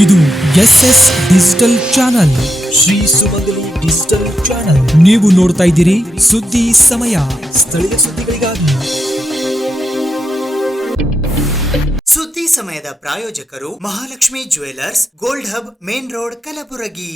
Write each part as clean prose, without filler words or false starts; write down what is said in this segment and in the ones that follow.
ಇದು SS digital channel, Shri ಸುಮಂಗಲಿ digital channel. ನೀವು ನೋಡ್ತಾ ಇದ್ದೀರಿ ಸುದ್ದಿ ಸಮಯ, ಸ್ಥಳೀಯ ಸುದ್ದಿಗಳಿಗಾಗಿ. ಸುದ್ದಿ ಸಮಯದ ಪ್ರಾಯೋಜಕರು Mahalakshmi jewellers, gold hub, main road, Kalaburagi.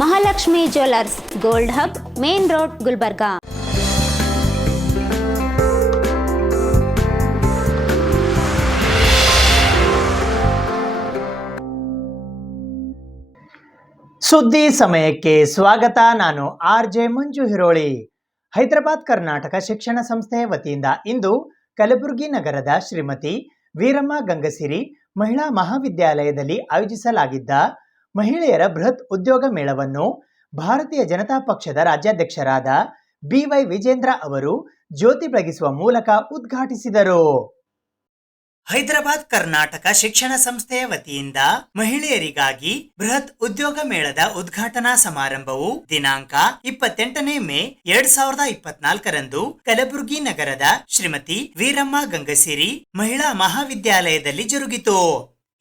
Mahalakshmi jewellers, gold hub, main road, Gulbarga. ಸುದ್ದಿ ಸಮಯಕ್ಕೆ ಸ್ವಾಗತ. ನಾನು RJ ಮಂಜು ಹಿರೋಳಿ. ಹೈದರಾಬಾದ್ ಕರ್ನಾಟಕ ಶಿಕ್ಷಣ ಸಂಸ್ಥೆಯ ವತಿಯಿಂದ ಇಂದು ಕಲಬುರಗಿ ನಗರದ ಶ್ರೀಮತಿ ವೀರಮ್ಮ ಗಂಗಸಿರಿ ಮಹಿಳಾ ಮಹಾವಿದ್ಯಾಲಯದಲ್ಲಿ ಆಯೋಜಿಸಲಾಗಿದ್ದ ಮಹಿಳೆಯರ ಬೃಹತ್ ಉದ್ಯೋಗ ಮೇಳವನ್ನು ಭಾರತೀಯ ಜನತಾ ಪಕ್ಷದ ರಾಜ್ಯಾಧ್ಯಕ್ಷರಾದ BY ವಿಜೇಂದ್ರ ಅವರು ಜ್ಯೋತಿ ಬೆಳಗಿಸುವ ಮೂಲಕ ಉದ್ಘಾಟಿಸಿದರು. ಹೈದರಾಬಾದ್ ಕರ್ನಾಟಕ ಶಿಕ್ಷಣ ಸಂಸ್ಥೆಯ ವತಿಯಿಂದ ಮಹಿಳೆಯರಿಗಾಗಿ ಬೃಹತ್ ಉದ್ಯೋಗ ಮೇಳದ ಉದ್ಘಾಟನಾ ಸಮಾರಂಭವು ದಿನಾಂಕ 28 ಮೇ 2024ರಂದು ಕಲಬುರಗಿ ನಗರದ ಶ್ರೀಮತಿ ವೀರಮ್ಮ ಗಂಗಸಿರಿ ಮಹಿಳಾ ಮಹಾವಿದ್ಯಾಲಯದಲ್ಲಿ ಜರುಗಿತು.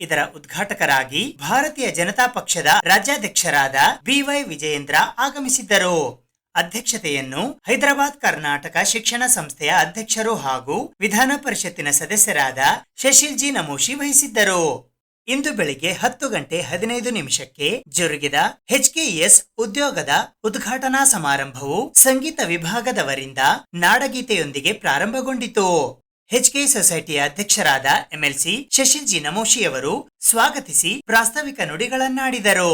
ಇದರ ಉದ್ಘಾಟಕರಾಗಿ ಭಾರತೀಯ ಜನತಾ ಪಕ್ಷದ ರಾಜ್ಯಾಧ್ಯಕ್ಷರಾದ BY ವಿಜಯೇಂದ್ರ ಆಗಮಿಸಿದ್ದರು. ಅಧ್ಯಕ್ಷತೆಯನ್ನು ಹೈದರಾಬಾದ್ ಕರ್ನಾಟಕ ಶಿಕ್ಷಣ ಸಂಸ್ಥೆಯ ಅಧ್ಯಕ್ಷರು ಹಾಗೂ ವಿಧಾನ ಪರಿಷತ್ತಿನ ಸದಸ್ಯರಾದ ಶಶಿಲ್ ಜಿ ನಮೋಶಿ ವಹಿಸಿದ್ದರು. ಇಂದು ಬೆಳಿಗ್ಗೆ 10:15 ಜರುಗಿದ HKES ಉದ್ಯೋಗದ ಉದ್ಘಾಟನಾ ಸಮಾರಂಭವು ಸಂಗೀತ ವಿಭಾಗದವರಿಂದ ನಾಡಗೀತೆಯೊಂದಿಗೆ ಪ್ರಾರಂಭಗೊಂಡಿತು. HKE ಸೊಸೈಟಿಯ ಅಧ್ಯಕ್ಷರಾದ MLC ಶಶಿಲ್ ಜಿ ನಮೋಶಿ ಅವರು ಸ್ವಾಗತಿಸಿ ಪ್ರಾಸ್ತಾವಿಕ ನುಡಿಗಳನ್ನಾಡಿದರು.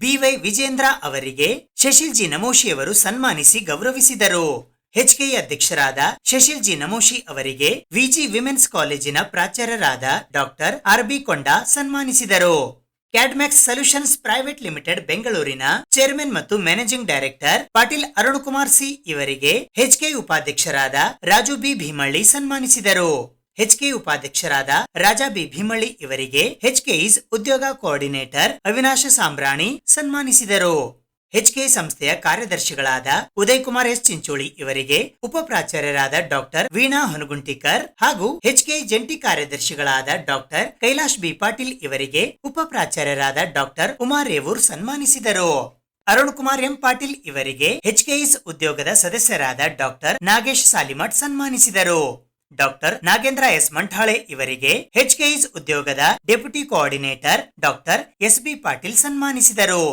BY ವಿಜೇಂದ್ರ ಅವರಿಗೆ ಶಶಿಲ್ ಜಿ ನಮೋಶಿ ಅವರು ಸನ್ಮಾನಿಸಿ ಗೌರವಿಸಿದರು. HKE ಅಧ್ಯಕ್ಷರಾದ ಶಶಿಲ್ ಜಿ ನಮೋಶಿ ಅವರಿಗೆ VG ವಿಮೆನ್ಸ್ ಕಾಲೇಜಿನ ಪ್ರಾಚಾರ್ಯರಾದ ಡಾಕ್ಟರ್ RB ಕೊಂಡ ಸನ್ಮಾನಿಸಿದರು. ಕ್ಯಾಡ್ಮ್ಯಾಕ್ಸ್ ಸೊಲ್ಯೂಷನ್ಸ್ ಪ್ರೈವೇಟ್ ಲಿಮಿಟೆಡ್ ಬೆಂಗಳೂರಿನ ಚೇರ್ಮನ್ ಮತ್ತು managing director Patil Arun Kumar C ಇವರಿಗೆ HKE ಉಪಾಧ್ಯಕ್ಷರಾದ ರಾಜು ಬಿ ಭೀಮಳ್ಳಿ ಸನ್ಮಾನಿಸಿದರು. HKE ಉಪಾಧ್ಯಕ್ಷರಾದ ರಾಜಾ ಬಿ ಭೀಮಳ್ಳಿ ಇವರಿಗೆ HKE's ಉದ್ಯೋಗ ಕೋಆರ್ಡಿನೇಟರ್ ಅವಿನಾಶ ಸಾಂಬ್ರಾಣಿ ಸನ್ಮಾನಿಸಿದರು. HKE ಸಂಸ್ಥೆಯ ಕಾರ್ಯದರ್ಶಿಗಳಾದ ಉದಯ್ ಕುಮಾರ್ S ಚಿಂಚೋಳಿ ಇವರಿಗೆ ಉಪ ಪ್ರಾಚಾರ್ಯರಾದ ಡಾಕ್ಟರ್ ವೀಣಾ ಹೊನಗುಂಟಿಕರ್ ಹಾಗೂ HKE ಜಂಟಿ ಕಾರ್ಯದರ್ಶಿಗಳಾದ ಡಾಕ್ಟರ್ ಕೈಲಾಶ್ ಬಿ ಪಾಟೀಲ್ ಇವರಿಗೆ ಉಪ ಪ್ರಾಚಾರ್ಯರಾದ ಡಾಕ್ಟರ್ ಉಮಾ ರೇವೂರ್ ಸನ್ಮಾನಿಸಿದರು. ಅರುಣ್ ಕುಮಾರ್ ಎಂ ಪಾಟೀಲ್ ಇವರಿಗೆ HKE's ಉದ್ಯೋಗದ ಸದಸ್ಯರಾದ ಡಾಕ್ಟರ್ ನಾಗೇಶ್ ಸಾಲಿಮಠ್ ಸನ್ಮಾನಿಸಿದರು. ಡಾಕ್ಟರ್ ನಾಗೇಂದ್ರ S ಮಂಠಾಳೆ ಇವರಿಗೆ HKE's ಉದ್ಯೋಗದ deputy coordinator doctor SB Patil ಸನ್ಮಾನಿಸಿದರು.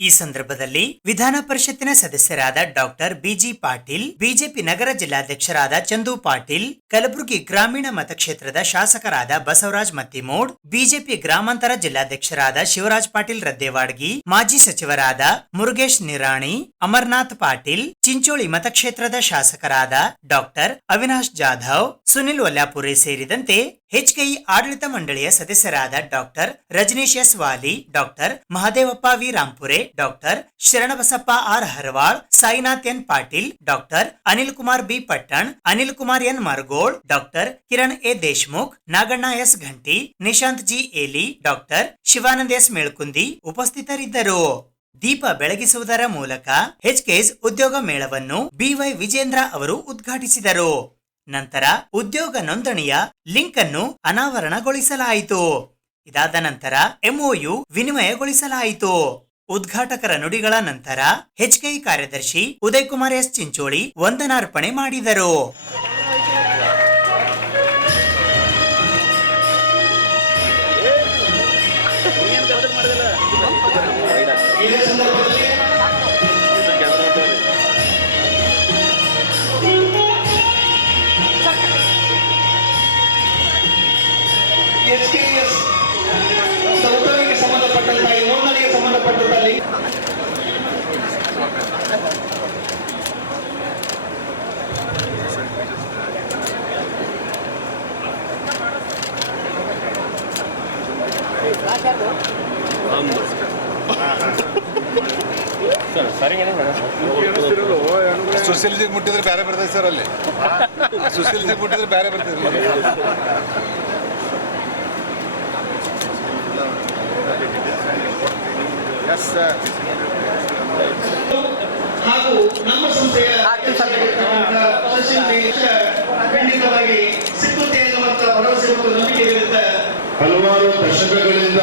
ಈ ಸಂದರ್ಭದಲ್ಲಿ ವಿಧಾನ ಪರಿಷತ್ತಿನ ಸದಸ್ಯರಾದ ಡಾಕ್ಟರ್ BG ಪಾಟೀಲ್, ಬಿಜೆಪಿ ನಗರ ಜಿಲ್ಲಾಧ್ಯಕ್ಷರಾದ ಚಂದು ಪಾಟೀಲ್, ಕಲಬುರಗಿ ಗ್ರಾಮೀಣ ಮತಕ್ಷೇತ್ರದ ಶಾಸಕರಾದ ಬಸವರಾಜ್ ಮತ್ತಿಮೂಡ್, ಬಿಜೆಪಿ ಗ್ರಾಮಾಂತರ ಜಿಲ್ಲಾಧ್ಯಕ್ಷರಾದ ಶಿವರಾಜ್ ಪಾಟೀಲ್ ರದ್ದೇವಾಡ್ಗಿ, ಮಾಜಿ ಸಚಿವರಾದ ಮುರುಗೇಶ್ ನಿರಾಣಿ, ಅಮರ್ನಾಥ್ ಪಾಟೀಲ್, ಚಿಂಚೋಳಿ ಮತಕ್ಷೇತ್ರದ ಶಾಸಕರಾದ ಡಾಕ್ಟರ್ ಅವಿನಾಶ್ ಜಾಧವ್, ಸುನಿಲ್ ವಲ್ಯಾಪುರೆ ಸೇರಿದಂತೆ HKE ಆಡಳಿತ ಮಂಡಳಿಯ ಸದಸ್ಯರಾದ doctor Rajanish S Wali, doctor Mahadevappa V Rampure, doctor Sharanabasappa R Haraval, Sainath N Patil, doctor Anil Kumar B Pattan, Anil Kumar N Maragol, doctor Kiran A Deshmukh, Naganna S Ghanti, Nishant G Eli, doctor Shivanand S Melkundi ಉಪಸ್ಥಿತರಿದ್ದರು. ದೀಪ ಬೆಳಗಿಸುವುದರ ಮೂಲಕ HKE's ಉದ್ಯೋಗ ಮೇಳವನ್ನು BY ವಿಜೇಂದ್ರ ಅವರು ಉದ್ಘಾಟಿಸಿದರು. ನಂತರ ಉದ್ಯೋಗ ನೋಂದಣಿಯ ಲಿಂಕ್ ಅನ್ನು ಅನಾವರಣಗೊಳಿಸಲಾಯಿತು. ಇದಾದ ನಂತರ MOU ವಿನಿಮಯಗೊಳಿಸಲಾಯಿತು. ಉದ್ಘಾಟಕರ ನುಡಿಗಳ ನಂತರ HKE ಕಾರ್ಯದರ್ಶಿ ಉದಯ್ ಕುಮಾರ್ S ಚಿಂಚೋಳಿ ವಂದನಾರ್ಪಣೆ ಮಾಡಿದರು. ಸೊಸೈಲಿಗೆ ಮುಟ್ಟಿದ್ರೆ ಬೇರೆ ಬರ್ತದೆ ಸರ್, ಅಲ್ಲಿ ಸೊಸೈಲಿಗೆ ಮುಟ್ಟಿದ್ರೆ ಬೇರೆ ಬರ್ತದೆ. ಹಾಗೂ ನಮ್ಮ ಸಂಸ್ಥೆಯ ಖಂಡಿತವಾಗಿ ಸಿದ್ಧತೆ ಎನ್ನುವಂತ ಭರವಸೆ ಮತ್ತು ನಂಬಿಕೆ ಇರುತ್ತೆ. ಹಲವಾರು ದಶಕಗಳಿಂದ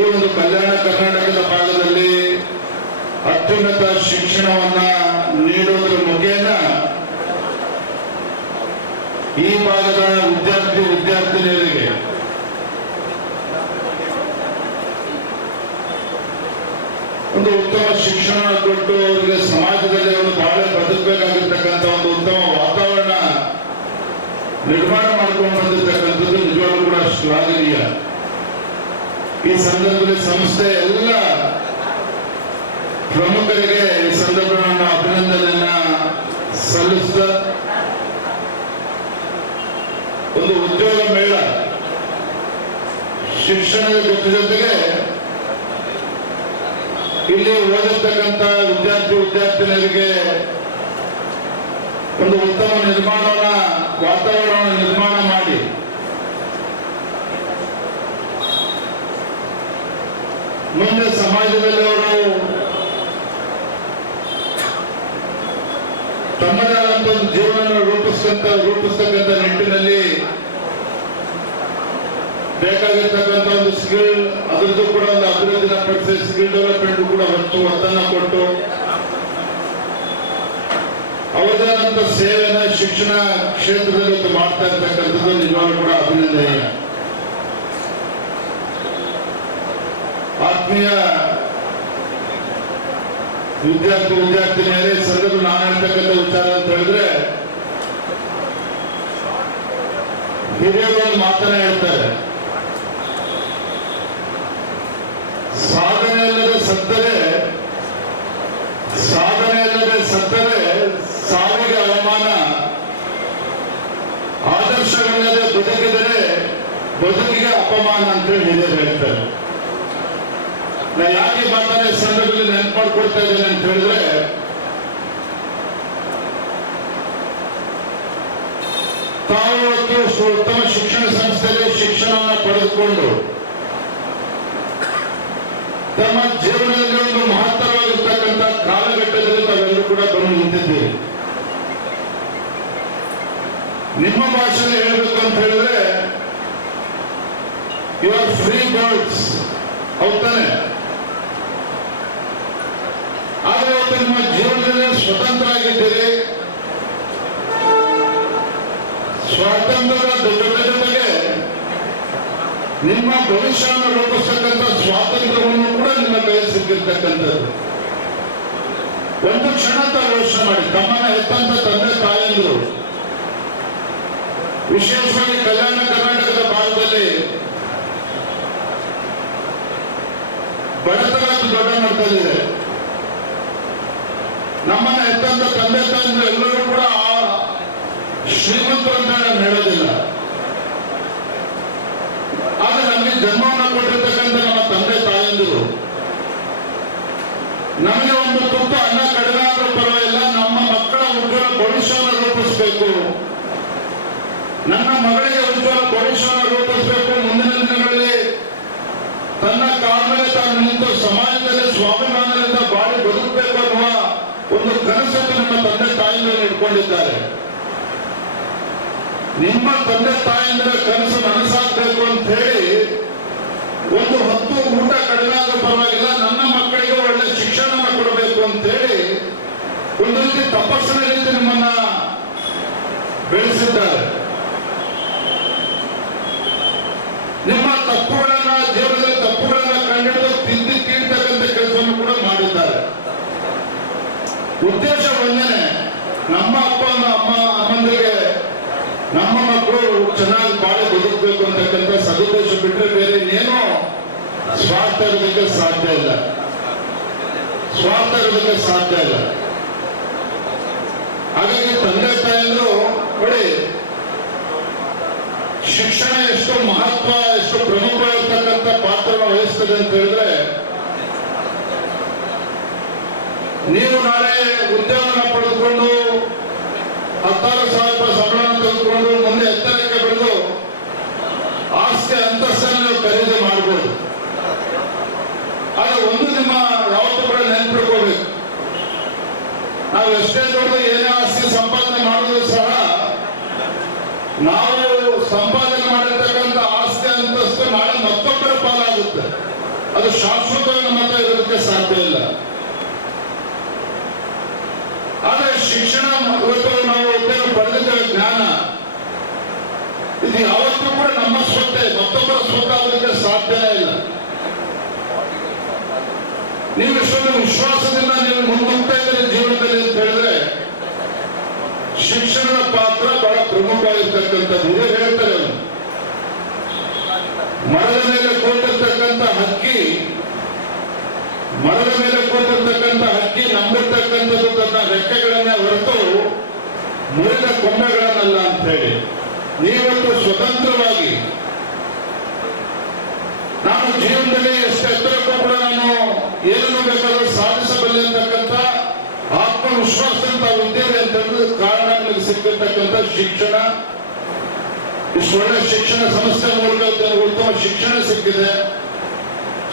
ಈ ಒಂದು ಕಲ್ಯಾಣ ಕರ್ನಾಟಕದ ಭಾಗದಲ್ಲಿ ಅತ್ಯುನ್ನತ ಶಿಕ್ಷಣವನ್ನ ನೀಡುವುದರ ಮುಖೇನ ಈ ಭಾಗದ ವಿದ್ಯಾರ್ಥಿನಿಯರಿಗೆ ಒಂದು ಉತ್ತಮ ಶಿಕ್ಷಣ ಕೊಟ್ಟು ಅವರಿಗೆ ಸಮಾಜದಲ್ಲಿ ಒಂದು ಬಹಳ ಬದುಕಬೇಕಾಗಿರ್ತಕ್ಕಂಥ ಒಂದು ಉತ್ತಮ ವಾತಾವರಣ ನಿರ್ಮಾಣ ಮಾಡ್ಕೊಂಡು ಬಂದಿರತಕ್ಕಂಥದ್ದು ನಿಜವಾಗ್ಲೂ ಕೂಡ ಶ್ಲಾಘನೀಯ. ಈ ಸಂದರ್ಭದಲ್ಲಿ ಸಂಸ್ಥೆ ಎಲ್ಲ ಪ್ರಮುಖರಿಗೆ ಈ ಸಂದರ್ಭವನ್ನು ಅಭಿನಂದನೆಯನ್ನ ಸಲ್ಲಿಸಿದ ಒಂದು ಉದ್ಯೋಗ ಮೇಳ ಶಿಕ್ಷಣದ ಜೊತೆಗೆ ಇಲ್ಲಿ ಓದಿರ್ತಕ್ಕಂಥ ವಿದ್ಯಾರ್ಥಿನಿಯರಿಗೆ ಒಂದು ಉತ್ತಮ ವಾತಾವರಣ ನಿರ್ಮಾಣ ಮಾಡಿ ಮುಂದೆ ಸಮಾಜದಲ್ಲಿ ಅವರು ತಮ್ಮದೇ ಆದಂತ ಒಂದು ಜೀವನ ರೂಪಿಸ್ತಕ್ಕಂಥ ನಿಟ್ಟಿನಲ್ಲಿ ಬೇಕಾಗಿರ್ತಕ್ಕಂಥ ಒಂದು ಸ್ಕಿಲ್, ಅದರದ್ದು ಕೂಡ ಒಂದು ಅಭಿವೃದ್ಧಿನ ಪಡಿಸಿ ಸ್ಕಿಲ್ ಡೆವಲಪ್ಮೆಂಟ್ ಕೂಡ ಒತ್ತನ್ನು ಕೊಟ್ಟು ಅವರದೇ ಆದಂತ ಸೇವೆನ ಶಿಕ್ಷಣ ಕ್ಷೇತ್ರದಲ್ಲಿ ಮಾಡ್ತಾ ಇರ್ತಕ್ಕಂಥದ್ದು ನಿಜವಾಗ್ಲೂ ಕೂಡ ಅಭಿನಂದನೀಯ. ಆತ್ಮೀಯ ವಿದ್ಯಾರ್ಥಿನಿಯರೇ, ಸಂದರ್ಭ ನಾನು ಹೇಳ್ತಕ್ಕಂಥ ವಿಚಾರ ಅಂತ ಹೇಳಿದ್ರೆ, ಹಿರಿಯರು ಮಾತನ್ನ ಹೇಳ್ತಾರೆ, ಸಾಧನೆ ಇಲ್ಲದೆ ಸತ್ತರೆ ಸಾವಿಗೆ ಅವಮಾನ, ಆದರ್ಶಗಳಿಲ್ಲದೆ ಬದುಕಿದರೆ ಬದುಕಿಗೆ ಅಪಮಾನ ಅಂತ ಹಿರಿಯರು ಹೇಳ್ತಾರೆ. ನಾ ಯಾಕೆ ಮಾತನ್ನ ಸಂದರ್ಭದಲ್ಲಿ ನೆನಪು ಮಾಡ್ಕೊಡ್ತಾ ಇದ್ದೇನೆ ಅಂತ ಹೇಳಿದ್ರೆ, ತಾವು ಉತ್ತಮ ಶಿಕ್ಷಣ ಸಂಸ್ಥೆಯಲ್ಲಿ ಶಿಕ್ಷಣವನ್ನು ಪಡೆದುಕೊಂಡು ತಮ್ಮ ಜೀವನದಲ್ಲಿ ಒಂದು ಮಹತ್ತರವಾಗಿರ್ತಕ್ಕಂಥ ಕಾಲಘಟ್ಟದಲ್ಲಿ ತಾವೆಲ್ಲರೂ ಕೂಡ ಬಂದು ನಿಂತಿದ್ದೀವಿ. ನಿಮ್ಮ ಭಾಷೆಯಲ್ಲಿ ಹೇಳಬೇಕು ಅಂತ ಹೇಳಿದ್ರೆ, ಯು ಆರ್ ಫ್ರೀ ಬರ್ಡ್ಸ್, ಹೌದಾನೆ? ಆದರೆ ನಿಮ್ಮ ಜೀವನದಲ್ಲಿ ಸ್ವತಂತ್ರ ಆಗಿದ್ದೀರಿ. ಸ್ವಾತಂತ್ರ್ಯದ ಜೊತೆಗೆ ನಿಮ್ಮ ಭವಿಷ್ಯವನ್ನು ರೂಪಿಸ್ತಕ್ಕಂಥ ಸ್ವಾತಂತ್ರ್ಯವನ್ನು ಕೂಡ ನಿಮ್ಮ ಕೈಯಲ್ಲಿ ಸಿಕ್ಕಿರ್ತಕ್ಕಂಥದ್ದು. ಒಂದು ಕ್ಷಣ ತಾವು ಯೋಚನೆ ಮಾಡಿ, ತಮ್ಮನ್ನ ಹೆತ್ತಂತ ತಂದೆ ತಾಯಂದ್ರು ವಿಶೇಷವಾಗಿ ಕಲ್ಯಾಣ ಕರ್ನಾಟಕದ ಭಾಗದಲ್ಲಿ ಬಡತನ ದೊಡ್ಡ ಮಟ್ಟದಲ್ಲಿದೆ. ನಮ್ಮನ್ನ ಹೆತ್ತಂತ ತಂದೆ ತಾಯಂದ್ರು ಎಲ್ಲರೂ ಕೂಡ ಶ್ರೀಮಂತರು ಅಂತ ನಾನು ಹೇಳೋದಿಲ್ಲ. ಆದ್ರೆ ನಮಗೆ ಜನ್ಮವನ್ನು ಕೊಟ್ಟಿರ್ತಕ್ಕಂಥ ನಮ್ಮ ತಂದೆ ತಾಯಂದಿರು ನಮಗೆ ಒಂದು ತುತ್ತು ಅನ್ನ ಕಡಿಮೆ ಆದ್ರೂ ಪರವಾಗಿಲ್ಲ, ನಮ್ಮ ಮಕ್ಕಳ ಉಜ್ವಲ ಭವಿಷ್ಯವನ್ನು ರೂಪಿಸಬೇಕು, ನನ್ನ ಮಗಳಿಗೆ ಉಜ್ವಲ ಭವಿಷ್ಯವನ್ನು ರೂಪಿಸಬೇಕು, ಮುಂದಿನ ದಿನಗಳಲ್ಲಿ ತನ್ನ ಕಾಲ ಮೇಲೆ ತಾನು ನಿಂತು ಸಮಾಜದಲ್ಲಿ ಸ್ವಾಭಿಮಾನದಿಂದ ಬಾಳಿ ಬದುಕಬೇಕು ಅನ್ನುವ ಒಂದು ಕನಸನ್ನು ನಮ್ಮ ತಂದೆ ತಾಯಂದಿರು ಇಟ್ಕೊಂಡಿದ್ದಾರೆ. ನಿಮ್ಮ ತಂದೆ ತಾಯಂದಿರ ಕನಸು ನನಸಾಗಬೇಕು ಅಂತ ಹೇಳಿ ಒಂದು ಹೊತ್ತು ಊಟ ಕಡಿಮೆ ಆದ್ರೂ ಪರವಾಗಿಲ್ಲ, ನನ್ನ ಮಕ್ಕಳಿಗೆ ಒಳ್ಳೆ ಶಿಕ್ಷಣವನ್ನು ಕೊಡಬೇಕು ಅಂತ ಹೇಳಿ ಒಂದು ರೀತಿ ತಪಸ್ಸಿನ ರೀತಿ ನಿಮ್ಮನ್ನ ಬೆಳೆಸಿದ್ದಾರೆ. ನಿಮ್ಮ ತಪ್ಪುಗಳನ್ನ, ಜೀವನದಲ್ಲಿ ತಪ್ಪುಗಳನ್ನ ಕಂಡಿಡಿದು ತಿದ್ದಿ ತೀರ್ತಕ್ಕಂಥ ಕೆಲಸವನ್ನು ಕೂಡ ಮಾಡಿದ್ದಾರೆ. ಉದ್ದೇಶ ಒಂದೇನೆ, ನಮ್ಮ ಅಮ್ಮಂದಿರಿಗೆ ನಮ್ಮ ಮಕ್ಕಳು ಚೆನ್ನಾಗಿ ಬಾಳಿ ಬದುಕಬೇಕು ಅಂತಕ್ಕಂಥ ಸದುದ್ದೇಶ ಬಿಟ್ಟರೆ ಬೇರೆ ಇನ್ನೇನು ಸ್ವಾರ್ಥ ಇರೋದಕ್ಕೆ ಸಾಧ್ಯ ಇಲ್ಲ. ಹಾಗಾಗಿ ತಂದೆ ತಾಯಂದ್ರು ನೋಡಿ, ಶಿಕ್ಷಣ ಎಷ್ಟು ಮಹತ್ವ, ಎಷ್ಟು ಪ್ರಮುಖವಾಗಿರ್ತಕ್ಕಂಥ ಪಾತ್ರವನ್ನು ವಹಿಸ್ತದೆ ಅಂತ ಹೇಳಿದ್ರೆ, ನೀವು ನಾಳೆ ಉದ್ಯೋಗನ ಪಡೆದುಕೊಂಡು 16,000 ರೂಪಾಯಿ ಸಂಬಳ ತೆಗೆದುಕೊಂಡು ಮುಂದೆ ಎತ್ತರಕ್ಕೆ ಬೆಳೆದು ಆಸ್ತಿ ಅಂತಸ್ತನ್ನು ನೀವು ಖರೀದಿ ಮಾಡಬಹುದು. ಆದ್ರೆ ಒಂದು ನಿಮ್ಮ ಯಾವತ್ತೂ ಕೂಡ ನೆನ್ಪಿಟ್ಕೋಬೇಕು, ನಾವು ಎಷ್ಟೇ ದೊಡ್ಡ ಏನೇ ಆಸ್ತಿ ಸಂಪಾದನೆ ಮಾಡಿದ್ರು ಸಹ ನಾವು ಸಂಪಾದನೆ ಮಾಡಿರ್ತಕ್ಕಂಥ ಆಸ್ತಿ ಅಂತಸ್ತು ನಾಳೆ ಮತ್ತೊಬ್ಬರ ಪಾಲಾಗುತ್ತೆ. ಅದು ಶಾಶ್ವತವಾಗಿ ನಮ್ಮ ಹತ್ರ ಇರೋದಕ್ಕೆ ಸಾಧ್ಯ ಇಲ್ಲ. ಆದ್ರೆ ಶಿಕ್ಷಣ ಇವತ್ತು ನಾವು ಉದ್ಯೋಗ ಪಡೆದಿದ್ದೇವೆ, ಜ್ಞಾನ ಇದು ಯಾವತ್ತೂ ಕೂಡ ನಮ್ಮ ಸ್ವತ್ತೇ, ಮತ್ತೊಬ್ಬರ ಸ್ವತ್ತು ಆಗೋದಕ್ಕೆ ಸಾಧ್ಯನೇ ಇಲ್ಲ. ನೀವು ಇಷ್ಟೊಂದು ವಿಶ್ವಾಸದಿಂದ ನೀವು ಮುಂದೋಗ್ತಾ ಇದ್ದೀರಿ ಜೀವನದಲ್ಲಿ ಅಂತ ಹೇಳಿದ್ರೆ ಶಿಕ್ಷಣದ ಪಾತ್ರ ಬಹಳ ಪ್ರಮುಖವಾಗಿರ್ತಕ್ಕಂಥದ್ದು. ಇದೇ ಹೇಳ್ತಾರೆ ಅವರು, ಮರದ ಮೇಲೆ ಕೂತಿರ್ತಕ್ಕಂಥ ಹಕ್ಕಿ, ಮರದ ಮೇಲೆ ಕೂತಿರ್ತಕ್ಕಂಥ ಹಕ್ಕಿ ನಂಬಿರ್ತಕ್ಕಂಥದ್ದು ತನ್ನ ರೆಕ್ಕೆಗಳನ್ನೇ ಹೊರತು ಮುರಿದ ಕೊಂಬೆಗಳನ್ನಲ್ಲ ಅಂತ ಹೇಳಿ. ನೀವತ್ತು ಸ್ವತಂತ್ರವಾಗಿ ನಾನು ಜೀವನದಲ್ಲಿ ಎಷ್ಟು ಎತ್ತರಕ್ಕೂ ಕೂಡ ನಾನು ಏನನ್ನು ಬೇಕಾದ್ರೂ ಸಾಧಿಸಬಲ್ಲೆ ಅಂತಕ್ಕಂಥ ಆತ್ಮವಿಶ್ವಾಸದಿಂದ ಉದ್ಯೋಗ ಅಂತ ಹೇಳಿದ್ರೆ ಕಾರಣ ನಿಮಗೆ ಸಿಕ್ಕಿರ್ತಕ್ಕಂಥ ಶಿಕ್ಷಣ. ಇಷ್ಟು ಒಳ್ಳೆ ಶಿಕ್ಷಣ ಸಂಸ್ಥೆ ಮೂಲಕ ಉತ್ತಮ ಶಿಕ್ಷಣ ಸಿಕ್ಕಿದೆ.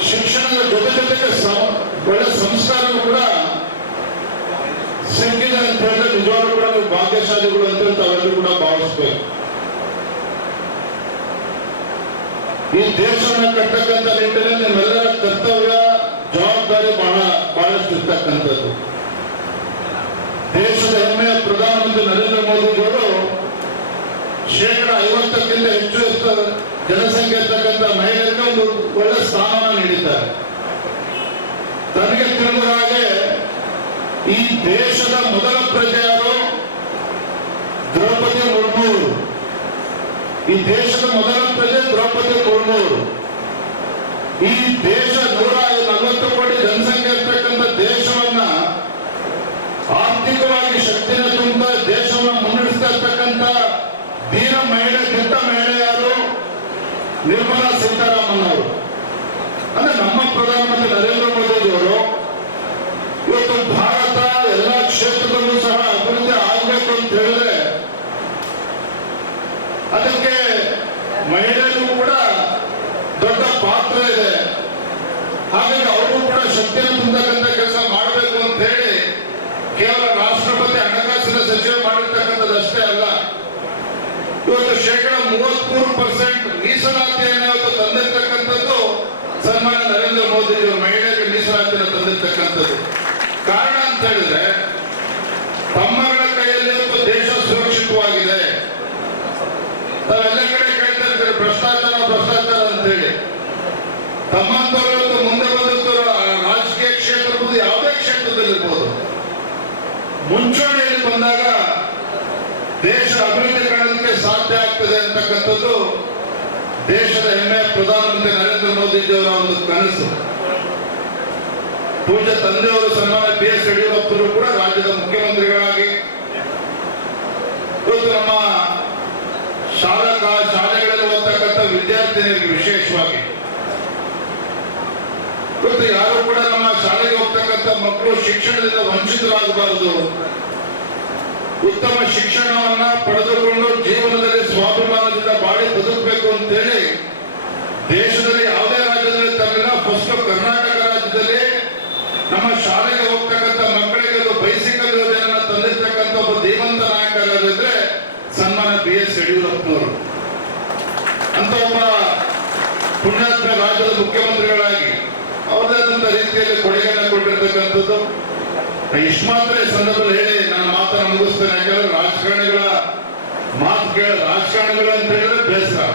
ಶಿಕ್ಷಣದ ಜೊತೆಗೆ ಒಳ್ಳೆ ಸಂಸ್ಕಾರಗಳು ಕೂಡ ಸಿಕ್ಕಿದೆ ಅಂತ ಹೇಳಿದ್ರೆ ನಿಜವಾಗ್ಲೂ ಕೂಡ ನೀವು ಭಾಗ್ಯಶಾಲಿಗಳು ಅಂತ ತಾವೆಲ್ಲರೂ ಕೂಡ ಭಾವಿಸ್ಬೇಕು. ಈ ದೇಶವನ್ನು ಕಟ್ಟತಕ್ಕಂಥ ನಿಟ್ಟಿನಲ್ಲಿ ನಿಮ್ಮೆಲ್ಲರ ಕರ್ತವ್ಯ, ಜವಾಬ್ದಾರಿ ಬಹಳಷ್ಟು ಇರ್ತಕ್ಕಂಥದ್ದು. ದೇಶದ ಹೆಮ್ಮೆಯ ಪ್ರಧಾನಮಂತ್ರಿ ನರೇಂದ್ರ ಮೋದಿಜಿಯವರು 50% ಹೆಚ್ಚು ಜನಸಂಖ್ಯೆ ಇರ್ತಕ್ಕಂಥ ಮಹಿಳೆಯರಿಗೆ ಒಂದು ಒಳ್ಳೆ ಸ್ಥಾನವನ್ನು ನೀಡಿದ್ದಾರೆ. ತನಗೆ ತಿಳಿದ ಹಾಗೆ ಈ ದೇಶದ ಮೊದಲ ಪ್ರಜೆ ಯಾರು? ದ್ರೌಪದಿ ಮುರ್ಮು. ಈ ದೇಶದ ಮೊದಲ ಪ್ರಜೆ ದ್ರೌಪದಿ ಮುರ್ಮು. ಈ ದೇಶ 140 ಕೋಟಿ ಜನಸಂಖ್ಯೆ ಇರ್ತಕ್ಕಂಥ ದೇಶವನ್ನ ಆರ್ಥಿಕವಾಗಿ ಶಕ್ತಿನ ತುಂಬ ದೇಶವನ್ನು ಮುನ್ನಡೆಸ್ತಾ ಇರ್ತಕ್ಕಂಥ ದೀನ ಮಹಿಳೆ, ದಿಟ್ಟ ಮಹಿಳೆ ಯಾರು? ನಿರ್ಮಲಾ ಸೀತಾರಾಮನ್ ಅವರು. ಅಂದ್ರೆ ನಮ್ಮ ಪ್ರಧಾನಮಂತ್ರಿ ನರೇಂದ್ರ ಮೋದಿಜಿಯವರು ಇವತ್ತು ಭಾರತ ಎಲ್ಲ ಕ್ಷೇತ್ರದಲ್ಲೂ ಸಹ ಅಭಿವೃದ್ಧಿ ಆಗಬೇಕು ಅಂತ ಹೇಳಿದ್ರೆ ಅದಕ್ಕೆ ಮಹಿಳೆಯರಿಗೂ ಕೂಡ ದೊಡ್ಡ ಪಾತ್ರ ಇದೆ. ಹಾಗಾಗಿ ಅವರು ಕೂಡ ಶಕ್ತಿಯನ್ನು ತುಂಬತಕ್ಕಂಥ ಕೆಲಸ ಮಾಡಬೇಕು ಅಂತ ಹೇಳಿ ಕೇವಲ ರಾಷ್ಟ್ರಪತಿ ಹಣಕಾಸಿನ ಸಚಿವ ಮಾಡಿರ್ತಕ್ಕಂಥದ್ದಷ್ಟೇ ಅಲ್ಲ, ಇವತ್ತು 33% ಮೀಸಲಾತಿಯನ್ನು ಇವತ್ತು ತಂದಿರ್ತಕ್ಕಂಥದ್ದು ಸನ್ಮಾನ್ಯ ನರೇಂದ್ರ ಮೋದಿಜಿಯವರು ಮಹಿಳೆಯರಿಗೆ ಮೀಸಲಾತಿಯನ್ನು ತಂದಿರ್ತಕ್ಕಂಥದ್ದು. ಕಾರಣ ಅಂತ ಹೇಳಿದ್ರೆ ತಮ್ಮಗಳ ಕೈಯಲ್ಲಿ ಇವತ್ತು ದೇಶ ಸುರಕ್ಷಿತವಾಗಿದೆ. ತಾವೆಲ್ಲ ಕಡೆ ಕೇಳ್ತಾ ಇರ್ತೀರಿ ಭ್ರಷ್ಟಾಚಾರ ಅಂತೇಳಿ. ತಮ್ಮಂತವರು ಮುಂದೆ ಬಂದದ್ದು ರಾಜಕೀಯ ಕ್ಷೇತ್ರ ಇರ್ಬೋದು, ಯಾವುದೇ ಕ್ಷೇತ್ರದಲ್ಲಿರ್ಬೋದು, ಮುಂಚೂಣಿಯಲ್ಲಿ ಬಂದಾಗ ದೇಶ ಅಭಿವೃದ್ಧಿ ಕಾಣೋದಕ್ಕೆ ಸಾಧ್ಯ ಆಗ್ತದೆ ಅಂತಕ್ಕಂಥದ್ದು ದೇಶದ ಹೆಮ್ಮೆಯ ಪ್ರಧಾನಮಂತ್ರಿ ನರೇಂದ್ರ ಮೋದಿಜಿಯವರ ಒಂದು ಕನಸು. ಪೂಜ್ಯ ತಂದೆಯವರು ಸನ್ಮಾನ್ಯ BS ಯಡಿಯೂರಪ್ಪರು ಕೂಡ ರಾಜ್ಯದ ಮುಖ್ಯಮಂತ್ರಿಗಳಾಗಿ ಇವತ್ತು ನಮ್ಮ ಶಾಲೆಗಳಲ್ಲಿ ಓದ್ತಕ್ಕಂಥ ವಿದ್ಯಾರ್ಥಿನಿಯರಿಗೆ ವಿಶೇಷವಾಗಿ ಇವತ್ತು ಯಾರು ಕೂಡ ನಮ್ಮ ಶಾಲೆಗೆ ಹೋಗ್ತಕ್ಕಂಥ ಮಕ್ಕಳು ಶಿಕ್ಷಣದಿಂದ ವಂಚಿತರಾಗಬಾರದು, ಉತ್ತಮ ಶಿಕ್ಷಣವನ್ನ ಪಡೆದುಕೊಂಡು ಜೀವನದಲ್ಲಿ ಸ್ವಾಭಿಮಾನದಿಂದ ಬಾಳಿ ಬದುಕಬೇಕು ಅಂತೇಳಿ ದೇಶದಲ್ಲಿ ಯಾವುದೇ ರಾಜ್ಯದಲ್ಲಿ ತರಲಿಲ್ಲ. ಫಸ್ಟ್ ಕರ್ನಾಟಕ ರಾಜ್ಯದಲ್ಲಿ ನಮ್ಮ ಶಾಲೆಗೆ ಹೋಗ್ತಕ್ಕಂಥ ಮಕ್ಕಳಿಗೆ ಒಂದು ಬೈಸಿಕಲ್ ಯೋಜನೆಯನ್ನ ತಂದಿರ್ತಕ್ಕಂಥ ಒಬ್ಬ ಧೀಮಂತ ನಾಯಕರಿದ್ರೆ ಸನ್ಮಾನ್ಯ BS ಯಡಿಯೂರಪ್ಪನವರು. ಅಂತ ಒಬ್ಬ ಪುಣ್ಯಾತ್ಮ ರಾಜ್ಯದ ಮುಖ್ಯಮಂತ್ರಿಗಳಾಗಿ ಅವರದಾದಂತ ರೀತಿಯಲ್ಲಿ ಕೊಡುಗೆಯನ್ನು ಕೊಟ್ಟಿರ್ತಕ್ಕಂಥದ್ದು. ಇಷ್ಟು ಮಾತ್ರ ಈ ಸಂದರ್ಭದಲ್ಲಿ ಹೇಳಿ ನನ್ನ ಮಾತನ್ನು ಮುಗಿಸ್ತೇನೆ. ಯಾಕಂದ್ರೆ ರಾಜಕಾರಣಿಗಳು ಅಂತ ಹೇಳಿದ್ರೆ ಬೇಸರ,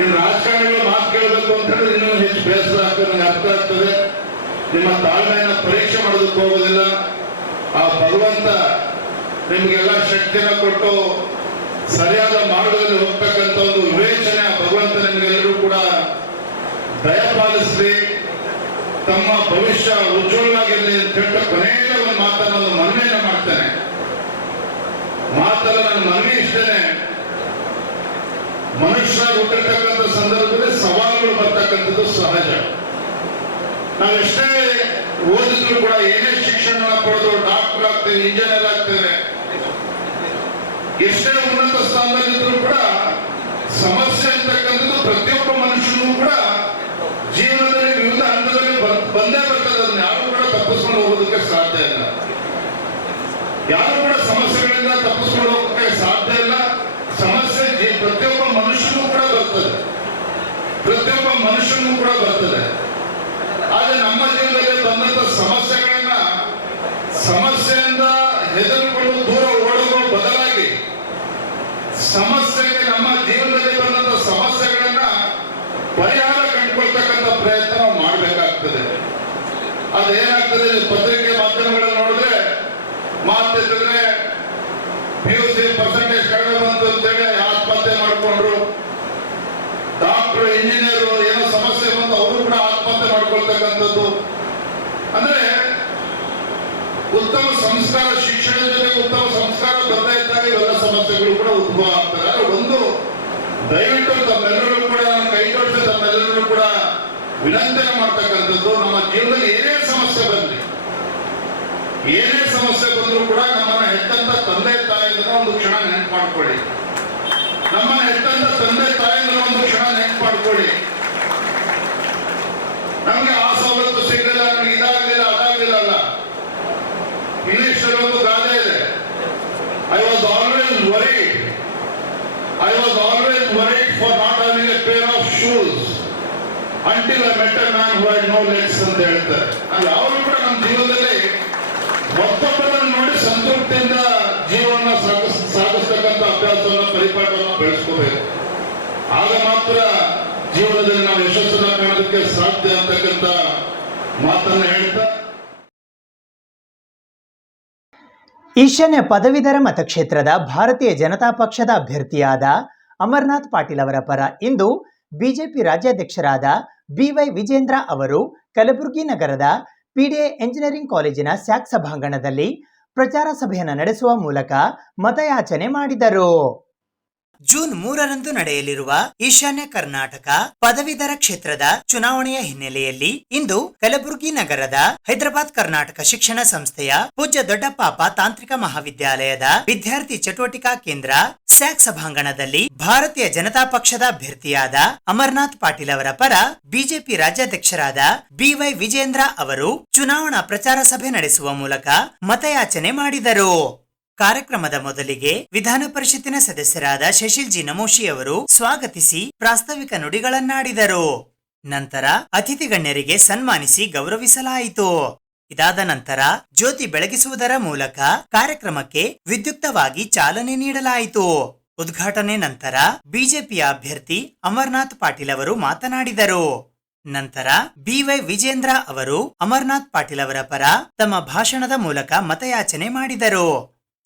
ಇನ್ನು ರಾಜಕಾರಣಿಗಳು ಮಾತು ಕೇಳಬೇಕು ಅಂತ ಹೇಳಿದ್ರೆ ಇನ್ನೂ ಹೆಚ್ಚು ಬೇಸರ ಆಗ್ತದೆ. ನನಗೆ ಅರ್ಥ ಆಗ್ತದೆ. ನಿಮ್ಮ ತಾಳ್ಮೆಯನ್ನು ಪರೀಕ್ಷೆ ಮಾಡೋದಕ್ಕೆ ಹೋಗೋದಿಲ್ಲ. ಆ ಭಗವಂತ ನಿಮಗೆಲ್ಲ ಶಕ್ತಿಯನ್ನು ಕೊಟ್ಟು ಸರಿಯಾದ ಮಾರ್ಗದಲ್ಲಿ ಹೋಗ್ತಕ್ಕಂಥ ಒಂದು ವಿವೇಚನೆ ಆ ಭಗವಂತ ನಿಮಗೆಲ್ಲರೂ ಕೂಡ ದಯಪಾಲಿಸಲಿ. ತಮ್ಮ ಭವಿಷ್ಯ ಉಜ್ವಲವಾಗಿರಲಿ ಅಂತ ಹೇಳ್ತಾ ಕೊನೆಯ ಒಂದು ಮಾತನ್ನು ಒಂದು ಮನವಿಯನ್ನು ಮಾಡ್ತೇನೆ. ಮಾತಲ್ಲ ನನ್ನ ಮನವಿ ಇಷ್ಟೇನೆ, ಮನುಷ್ಯರಾಗಿ ಹುಟ್ಟಿರ್ತಕ್ಕಂಥ ಸಂದರ್ಭದಲ್ಲಿ ಸವಾಲುಗಳು ಬರ್ತಕ್ಕಂಥದ್ದು ಸಹಜ. ನಾವೆಷ್ಟೇ ಓದಿದ್ರು ಕೂಡ, ಏನೇ ಶಿಕ್ಷಣ ಪಡೆದು ಡಾಕ್ಟರ್ ಆಗ್ತೇವೆ, ಇಂಜಿನಿಯರ್ ಆಗ್ತೇವೆ, ಎಷ್ಟೇ ಉನ್ನತ ಸ್ಥಾನದಲ್ಲಿದ್ರು ಕೂಡ ಸಮಸ್ಯೆ ಅಂತಕ್ಕಂಥದ್ದು ಪ್ರತಿಯೊಬ್ಬ ಮನುಷ್ಯನಿಗೂ ಕೂಡ ಜೀವನದಲ್ಲಿ ವಿವಿಧ ಹಂತದಲ್ಲಿ ಬಂದೇ ಬರ್ತದೆ. ಅದನ್ನ ಯಾರು ಕೂಡ ತಪ್ಪಿಸ್ಕೊಂಡು ಹೋಗೋದಕ್ಕೆ ಸಾಧ್ಯ ಇಲ್ಲ. ಯಾರು ಕೂಡ ಸಮಸ್ಯೆಗಳಿಂದ ತಪ್ಪಿಸ್ಕೊಂಡು ಹೋಗೋದಕ್ಕೆ ಸಾಧ್ಯ ಇಲ್ಲ. ಸಮಸ್ಯೆ ಪ್ರತಿಯೊಬ್ಬ ಮನುಷ್ಯನೂ ಕೂಡ ಬರ್ತದೆ, ಪ್ರತಿಯೊಬ್ಬ ಮನುಷ್ಯನೂ ಕೂಡ ಬರ್ತದೆ. ಆದ್ರೆ ನಮ್ಮ ಜೀವನದಲ್ಲಿ ಬಂದಂತ ಸಮಸ್ಯೆಯಿಂದ ಹೆದರಿಕೊಂಡು ದೂರ ಓಡುವ ಬದಲಾಗಿ ಸಮಸ್ಯೆಗೆ, ನಮ್ಮ ಜೀವನದಲ್ಲಿ ಬಂದಂತ ಸಮಸ್ಯೆಗಳನ್ನ ಪರಿಹಾರ ಕಂಡುಕೊಳ್ತಕ್ಕಂಥ ಪ್ರಯತ್ನ ನಾವು ಮಾಡಬೇಕಾಗ್ತದೆ. ಅದೇನಾಗ್ತದೆ, ಪತ್ರಿಕೆ ಮಾಧ್ಯಮಗಳಲ್ಲಿ ನೋಡಿದ್ರೆ ಮಾತಿದ್ರೆ PUC ಪರ್ಸೆಂಟೇಜ್ ಕಡಿಮೆ ಬಂತು ಅಂತೇಳಿ ಆತ್ಮಹತ್ಯೆ ಮಾಡಿಕೊಂಡ್ರು. ಡಾಕ್ಟರ್, ಇಂಜಿನಿಯರ್ ಏನೋ ಸಮಸ್ಯೆ ಬಂದು ಅವರು ಕೂಡ ಆತ್ಮಹತ್ಯೆ ಮಾಡ್ಕೊಳ್ತಕ್ಕಂಥದ್ದು. ಅಂದ್ರೆ ಉತ್ತಮ ಸಂಸ್ಕಾರ, ಶಿಕ್ಷಣದ ಜೊತೆಗೆ ಉತ್ತಮ ಸಂಸ್ಕಾರ ಬರ್ತಾ ಇದ್ದಾಗ ಇವೆಲ್ಲ ಸಮಸ್ಯೆಗಳು ಕೂಡ ಉದ್ಭವ ಆಗ್ತದೆ. ಆದ್ರೆ ಒಂದು ದಯವಿಟ್ಟು ತಮ್ಮೆಲ್ಲರೂ ಕೂಡ ಕೈ ಜೋಡಿಸಿ ತಮ್ಮೆಲ್ಲರೂ ಕೂಡ ವಿನಂತಿನ ಮಾಡ್ತಕ್ಕಂಥದ್ದು, ನಮ್ಮ ಜೀವನದಲ್ಲಿ ಏನೇ ಸಮಸ್ಯೆ ಬಂದರೂ ಕೂಡ ನಮ್ಮನ್ನ ಹೆತ್ತಂತ ತಂದೆ ತಾಯಿಯಿಂದ ಒಂದು ಕ್ಷಣ ನೆನಪು ಮಾಡ್ಕೊಳ್ಳಿ. ನಮ್ಮನ್ನ ಹೆತ್ತಂತ ತಂದೆ ತಾಯಿಯಿಂದ ಒಂದು ಕ್ಷಣ ನೆನಪು ಮಾಡ್ಕೊಳ್ಳಿ. ನಮ್ಗೆ ಆ ಸವಲತ್ತು ಸಿಗಲಿಲ್ಲ, ನಮ್ಗೆ ಇದಾಗಲಿಲ್ಲ, ಅದಾಗಲಿಲ್ಲ ಅಲ್ಲ. ಇಂಗ್ಲಿಷ್ ಅಲ್ಲಿ ಒಂದು ಗಾದೆ ಇದೆ, I was always worried for not having a pair of shoes until I met a man who had no legs ಅಂತ ಹೇಳ್ತಾರೆ. ನಾವು ಯಾವಾಗಲೂ ಕೂಡ ನಮ್ಮ ಜೀವನದಲ್ಲಿ ಮತ್ತೊಬ್ಬರನ್ನು ನೋಡಿ ಸಂತೃಪ್ತಿಯಿಂದ ಜೀವನ ಸಾಗಿಸ್ತಕ್ಕಂಥ ಅಭ್ಯಾಸವನ್ನು, ಪರಿಪಾಠವನ್ನು ಬೆಳೆಸ್ಕೋಬೇಕು. ಆಗ ಮಾತ್ರ ಜೀವನದಲ್ಲಿ ನಾವು ಯಶಸ್ಸನ್ನು ಕಾಣೋದಕ್ಕೆ ಸಾಧ್ಯ ಅಂತಕ್ಕಂಥ ಮಾತನ್ನು ಹೇಳ್ತಾ, ಈಶಾನ್ಯ ಪದವೀಧರ ಮತಕ್ಷೇತ್ರದ ಭಾರತೀಯ ಜನತಾ ಪಕ್ಷದ ಅಭ್ಯರ್ಥಿಯಾದ ಅಮರನಾಥ್ ಪಾಟೀಲ್ ಅವರ ಪರ ಇಂದು ಬಿಜೆಪಿ ರಾಜ್ಯಾಧ್ಯಕ್ಷರಾದ BY ವಿಜೇಂದ್ರ ಅವರು ಕಲಬುರಗಿ ನಗರದ PDA ಎಂಜಿನಿಯರಿಂಗ್ ಕಾಲೇಜಿನ ಸ್ಯಾಕ್ ಸಭಾಂಗಣದಲ್ಲಿ ಪ್ರಚಾರ ಸಭೆಯನ್ನು ನಡೆಸುವ ಮೂಲಕ ಮತಯಾಚನೆ ಮಾಡಿದರು. ಜೂನ್ 3ರಂದು ನಡೆಯಲಿರುವ ಈಶಾನ್ಯ ಕರ್ನಾಟಕ ಪದವೀಧರ ಕ್ಷೇತ್ರದ ಚುನಾವಣೆಯ ಹಿನ್ನೆಲೆಯಲ್ಲಿ ಇಂದು ಕಲಬುರಗಿ ನಗರದ ಹೈದರಾಬಾದ್ ಕರ್ನಾಟಕ ಶಿಕ್ಷಣ ಸಂಸ್ಥೆಯ ಪೂಜ್ಯ ದೊಡ್ಡಪಾಪ ತಾಂತ್ರಿಕ ಮಹಾವಿದ್ಯಾಲಯದ ವಿದ್ಯಾರ್ಥಿ ಚಟುವಟಿಕಾ ಕೇಂದ್ರ ಸ್ಯಾಕ್ ಸಭಾಂಗಣದಲ್ಲಿ ಭಾರತೀಯ ಜನತಾ ಪಕ್ಷದ ಅಭ್ಯರ್ಥಿಯಾದ ಅಮರನಾಥ್ ಪಾಟೀಲ್ ಅವರ ಪರ ಬಿಜೆಪಿ ರಾಜ್ಯಾಧ್ಯಕ್ಷರಾದ BY ವಿಜೇಂದ್ರ ಅವರು ಚುನಾವಣಾ ಪ್ರಚಾರ ಸಭೆ ನಡೆಸುವ ಮೂಲಕ ಮತಯಾಚನೆ ಮಾಡಿದರು. ಕಾರ್ಯಕ್ರಮದ ಮೊದಲಿಗೆ ವಿಧಾನ ಪರಿಷತ್ತಿನ ಸದಸ್ಯರಾದ ಶಶಿಲ್ ಜಿ ನಮೋಶಿ ಅವರು ಸ್ವಾಗತಿಸಿ ಪ್ರಾಸ್ತಾವಿಕ ನುಡಿಗಳನ್ನಾಡಿದರು. ನಂತರ ಅತಿಥಿ ಗಣ್ಯರಿಗೆ ಸನ್ಮಾನಿಸಿ ಗೌರವಿಸಲಾಯಿತು. ಇದಾದ ನಂತರ ಜ್ಯೋತಿ ಬೆಳಗಿಸುವುದರ ಮೂಲಕ ಕಾರ್ಯಕ್ರಮಕ್ಕೆ ವಿದ್ಯುಕ್ತವಾಗಿ ಚಾಲನೆ ನೀಡಲಾಯಿತು. ಉದ್ಘಾಟನೆ ನಂತರ ಬಿಜೆಪಿಯ ಅಭ್ಯರ್ಥಿ ಅಮರನಾಥ್ ಪಾಟೀಲ್ ಅವರು ಮಾತನಾಡಿದರು. ನಂತರ BY ವಿಜೇಂದ್ರ ಅವರು ಅಮರನಾಥ್ ಪಾಟೀಲ್ ಅವರ ಪರ ತಮ್ಮ ಭಾಷಣದ ಮೂಲಕ ಮತಯಾಚನೆ ಮಾಡಿದರು.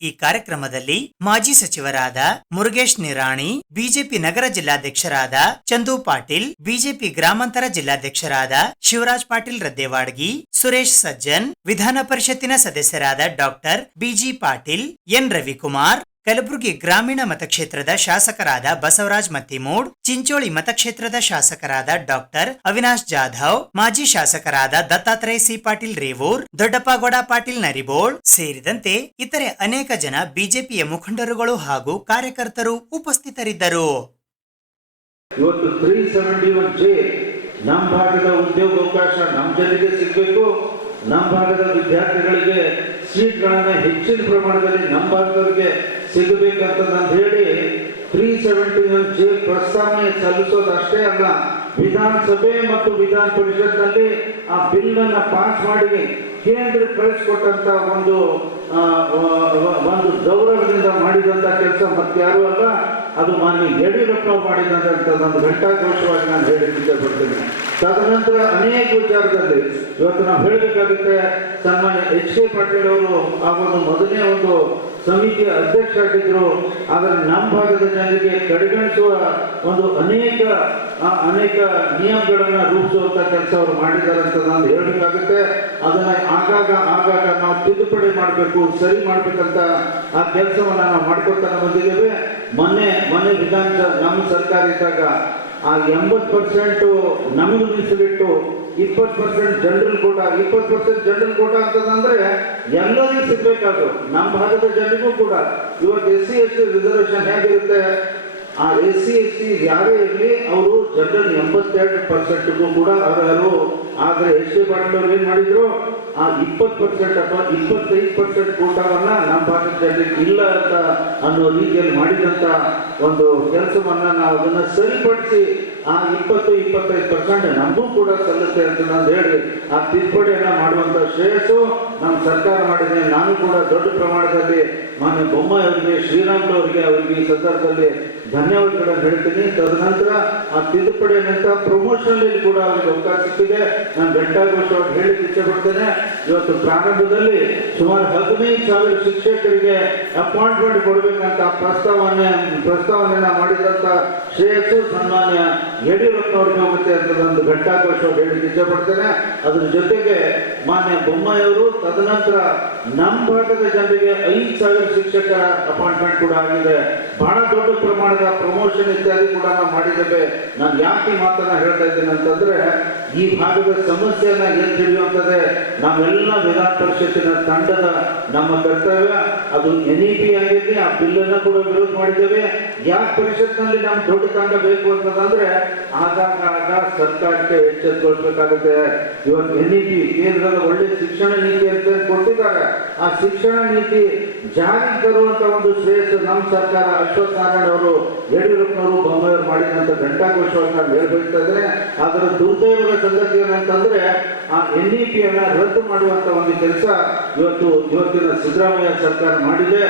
ಈ ಕಾರ್ಯಕ್ರಮದಲ್ಲಿ ಮಾಜಿ ಸಚಿವರಾದ ಮುರುಗೇಶ್ ನಿರಾಣಿ, ಬಿಜೆಪಿ ನಗರ ಜಿಲ್ಲಾಧ್ಯಕ್ಷರಾದ ಚಂದು ಪಾಟೀಲ್, ಬಿಜೆಪಿ ಗ್ರಾಮಾಂತರ ಜಿಲ್ಲಾಧ್ಯಕ್ಷರಾದ ಶಿವರಾಜ್ ಪಾಟೀಲ್ ರದ್ದೇವಾಡ್ಗಿ, ಸುರೇಶ್ ಸಜ್ಜನ್, ವಿಧಾನ ಪರಿಷತ್ತಿನ ಸದಸ್ಯರಾದ doctor BG Patil, N Ravikumar, Kalaburagi ಗ್ರಾಮೀಣ ಮತಕ್ಷೇತ್ರದ ಶಾಸಕರಾದ ಬಸವರಾಜ್ ಮತ್ತಿಮೂಡ್, ಚಿಂಚೋಳಿ ಮತಕ್ಷೇತ್ರದ ಶಾಸಕರಾದ ಡಾಕ್ಟರ್ ಅವಿನಾಶ್ ಜಾಧವ್, ಮಾಜಿ ಶಾಸಕರಾದ ದತ್ತಾತ್ರೇಯ ಸಿ ಪಾಟೀಲ್ ರೇವೂರ್, ದೊಡ್ಡಪ್ಪಗೌಡ ಪಾಟೀಲ್ ನರಿಬೋಳ್ ಸೇರಿದಂತೆ ಇತರೆ ಅನೇಕ ಜನ ಬಿಜೆಪಿಯ ಮುಖಂಡರುಗಳು ಹಾಗೂ ಕಾರ್ಯಕರ್ತರು ಉಪಸ್ಥಿತರಿದ್ದರು. ಇವತ್ತು 371J ನಮ್ಮ ಭಾಗದ ಉದ್ಯೋಗಾವಕಾಶ ನಮ್ಮ ಜನರಿಗೆ ಸಿಗಬೇಕು, ನಮ್ಮ ಭಾಗದ ವಿದ್ಯಾರ್ಥಿಗಳಿಗೆ ಸೀಟ್ಗಳನ್ನ ಹೆಚ್ಚಿನ ಪ್ರಮಾಣದಲ್ಲಿ ನಮ್ಮ ಭಾಗದವರಿಗೆ ಸಿಗಬೇಕಂತ ಹೇಳಿ 371J ಪ್ರಸ್ತಾವನೆ ಸಲ್ಲಿಸೋದಷ್ಟೇ ಅಲ್ಲ, ವಿಧಾನಸಭೆ ಮತ್ತು ವಿಧಾನ ಪರಿಷತ್ನಲ್ಲಿ ಆ ಬಿಲ್ ಅನ್ನ ಪಾಸ್ ಮಾಡಿ ಕೇಂದ್ರ ಕಳಿಸ್ಕೊಟ್ಟಂತ ಒಂದು ಗೌರವದಿಂದ ಮಾಡಿದಂತ ಕೆಲಸ ಮತ್ತಾರು ಅಲ್ಲ, ಅದು ಮಾನ್ಯ ಯಡಿಯೂರಪ್ಪ ಮಾಡಿದಂತ ಒಂದು ಘಂಟಾಘೋಷವಾಗಿ ನಾನು ಹೇಳಲಿಕ್ಕೆ ಇಷ್ಟಪಡ್ತೇನೆ. ತದನಂತರ ಅನೇಕ ವಿಚಾರದಲ್ಲಿ ಇವತ್ತು ನಾವು ಹೇಳಬೇಕಾಗುತ್ತೆ, ಸನ್ಮಾನ್ಯ HK ಪಾಟೀಲ್ ಅವರು ಆ ಒಂದು ಮೊದಲನೇ ಒಂದು ಸಮಿತಿಯ ಅಧ್ಯಕ್ಷರಾಗಿದ್ದರು. ಆದರೆ ನಮ್ಮ ಭಾಗದ ಜನರಿಗೆ ಕಡೆಗಣಿಸುವ ಒಂದು ಅನೇಕ ನಿಯಮಗಳನ್ನು ರೂಪಿಸುವಂತ ಕೆಲಸ ಅವರು ಮಾಡಿದ್ದಾರೆ ಅಂತ ನಾನು ಹೇಳಬೇಕಾಗುತ್ತೆ. ಅದನ್ನ ಆಗಾಗ ನಾವು ತಿದ್ದುಪಡಿ ಮಾಡಬೇಕು, ಸರಿ ಮಾಡ್ಬೇಕಂತ ಆ ಕೆಲಸವನ್ನ ನಾವು ಮಾಡ್ಕೊತಾನೆ ಬಂದಿದ್ದೇವೆ. ಮೊನ್ನೆ ವಿಧಾನಸಭೆ ನಮ್ಮ ಸರ್ಕಾರ ಇದ್ದಾಗ ಆ 80% ನಮಗೆ ಮೀಸಲಿಟ್ಟು 20% ಜನರಲ್ ಕೋಟ 20% ಜನರಲ್ ಕೋಟ ಅಂತಂದ್ರೆ ಎಲ್ಲರಿಗೂ ಸಿಗ್ಬೇಕಾದ್ರು, ನಮ್ಮ ಭಾಗದ ಜನರಿಗೂ ಕೂಡ. ಇವತ್ತು SC ST ರಿಸರ್ವೇಶನ್ ಹೇಗಿರುತ್ತೆ, ಆ SC ST ಯಾರೇ ಇರಲಿ ಅವರು ಜನರಲ್ 82%ಗೂ ಕೂಡ ಅರ್ಹರು. ಆದರೆ ST ಪಾಟೀಲ್ ಏನ್ ಮಾಡಿದ್ರು, ಆ 20% ಅಥವಾ 25% ಕೋಟಾವನ್ನ ನಮ್ಮ ಭಾಗದ ಜನರಿಗೆ ಇಲ್ಲ ಅಂತ ಅನ್ನೋ ರೀತಿಯಲ್ಲಿ ಮಾಡಿದಂತ ಒಂದು ಕೆಲಸವನ್ನ ನಾವು ಅದನ್ನ ಸರಿಪಡಿಸಿ ಆ 20-25% ನಮಗೂ ಕೂಡ ಸಲ್ಲುತ್ತೆ ಅಂತ ನಾನು ಹೇಳಿ ಆ ತಿದ್ದುಪಡಿಯನ್ನ ಮಾಡುವಂತ ಶ್ರೇಯಸ್ಸು ನಮ್ಮ ಸರ್ಕಾರ ಮಾಡಿದೆ. ನಾನು ಕೂಡ ದೊಡ್ಡ ಪ್ರಮಾಣದಲ್ಲಿ ಮಾನ್ಯ ಬೊಮ್ಮಾಯಿ ಅವರಿಗೆ, ಶ್ರೀರಾಮುಲು ಅವರಿಗೆ ಈ ಸಂದರ್ಭದಲ್ಲಿ ಧನ್ಯವಾದಗಳನ್ನು ಹೇಳ್ತೀನಿ. ತದನಂತರ ಆ ತಿದ್ದುಪಡಿಯಂತ ಪ್ರಮೋಷನ್ ಕೂಡ ಅವರಿಗೆ ಅವಕಾಶ ಸಿಕ್ಕಿದೆ. ನಾನು ಘಂಟಾಘೋಷವಾಗಿ ಹೇಳಿ ಇಚ್ಛೆ ಪಡ್ತೇನೆ. ಇವತ್ತು ಪ್ರಾರಂಭದಲ್ಲಿ ಸುಮಾರು 15,000 ಶಿಕ್ಷಕರಿಗೆ ಅಪಾಯಿಂಟ್ಮೆಂಟ್ ಕೊಡಬೇಕಂತ ಪ್ರಸ್ತಾವನೆಯನ್ನ ಮಾಡಿದಂತ ಶ್ರೇಯಸ್ಸು ಸನ್ಮಾನ್ಯ ಯಡಿಯೂರಪ್ಪನವ್ರಿಗೆ ಹೋಗುತ್ತೆ ಅಂತ ಒಂದು ಘಂಟಾಘೋಷವಾಗಿ ಹೇಳಿ ಇಚ್ಛೆ ಪಡ್ತೇನೆ. ಅದ್ರ ಜೊತೆಗೆ ಮಾನ್ಯ ಬೊಮ್ಮಾಯಿ ಅವರು ತದನಂತರ ನಮ್ಮ ಭಾಗದ ಜನರಿಗೆ 5,000 ಶಿಕ್ಷಕರ ಅಪಾಯಿಂಟ್ಮೆಂಟ್ ಕೂಡ ಆಗಿದೆ. ಬಹಳ ದೊಡ್ಡ ಪ್ರಮಾಣದ ಪ್ರಮೋಷನ್ ಇತ್ಯಾದಿ ಕೂಡ ನಾವು ಮಾಡಿದ್ದೇವೆ. ನಾನು ಯಾಕೆ ಈ ಮಾತನ್ನ ಹೇಳ್ತಾ ಇದ್ದೇನೆ ಅಂತಂದ್ರೆ, ಈ ಭಾಗದ ಸಮಸ್ಯೆಯನ್ನ ಎತ್ತಿ ಹಿಡಿಯುವಂತದ್ದೇ ನಾವೆಲ್ಲ ವಿಧಾನ ಪರಿಷತ್ತಿನ ತಂಡದ ನಮ್ಮ ಕರ್ತವ್ಯ. ಅದು NEP ಆಗಿದೆ. ಆ ಬಿಲ್ ಅನ್ನ ಕೂಡ ವಿರೋಧ ಮಾಡಿದ್ದೇವೆ. ಯಾಕೆ ಪರಿಷತ್ನಲ್ಲಿ ನಮ್ಮ ದೊಡ್ಡ ತಂಡ ಬೇಕು ಅಂತಂದ್ರೆ ಆಗಾಗ ಸರ್ಕಾರಕ್ಕೆ ಎಚ್ಚೆತ್ತುಕೊಳ್ಬೇಕಾಗುತ್ತೆ. ಇವತ್ತು NEP ಕೇಂದ್ರದ ಒಳ್ಳೆ ಶಿಕ್ಷಣ ನೀತಿ ಅಂತ ಕೊಟ್ಟಿದ್ದಾರೆ. ಆ ಶಿಕ್ಷಣ ನೀತಿ ಜಾರಿ ತರುವಂತ ಒಂದು ಶ್ರೇಯಸ್ಸು ನಮ್ಮ ಸರ್ಕಾರ, ಅಶ್ವಥ್ ನಾರಾಯಣ ಅವರು, ಯಡಿಯೂರಪ್ಪನವರು, ಬೊಮ್ಮಾಯಿಯವರು ಮಾಡಿದಂತ ಘಂಟಾಘೋಷವಾಗಿ ನಾನು ಹೇಳ್ತಾ ಇದ್ದೇನೆ. ಅದರ ದುರ್ದೈವದ ಸಂಗತಿ ಏನಂತಂದ್ರೆ ಆ NEP-ಯನ್ನ ರದ್ದು ಮಾಡುವಂತ ಒಂದು ಕೆಲಸ ಇವತ್ತಿನ ಸಿದ್ದರಾಮಯ್ಯ ಸರ್ಕಾರ ಮಾಡಿದೆ.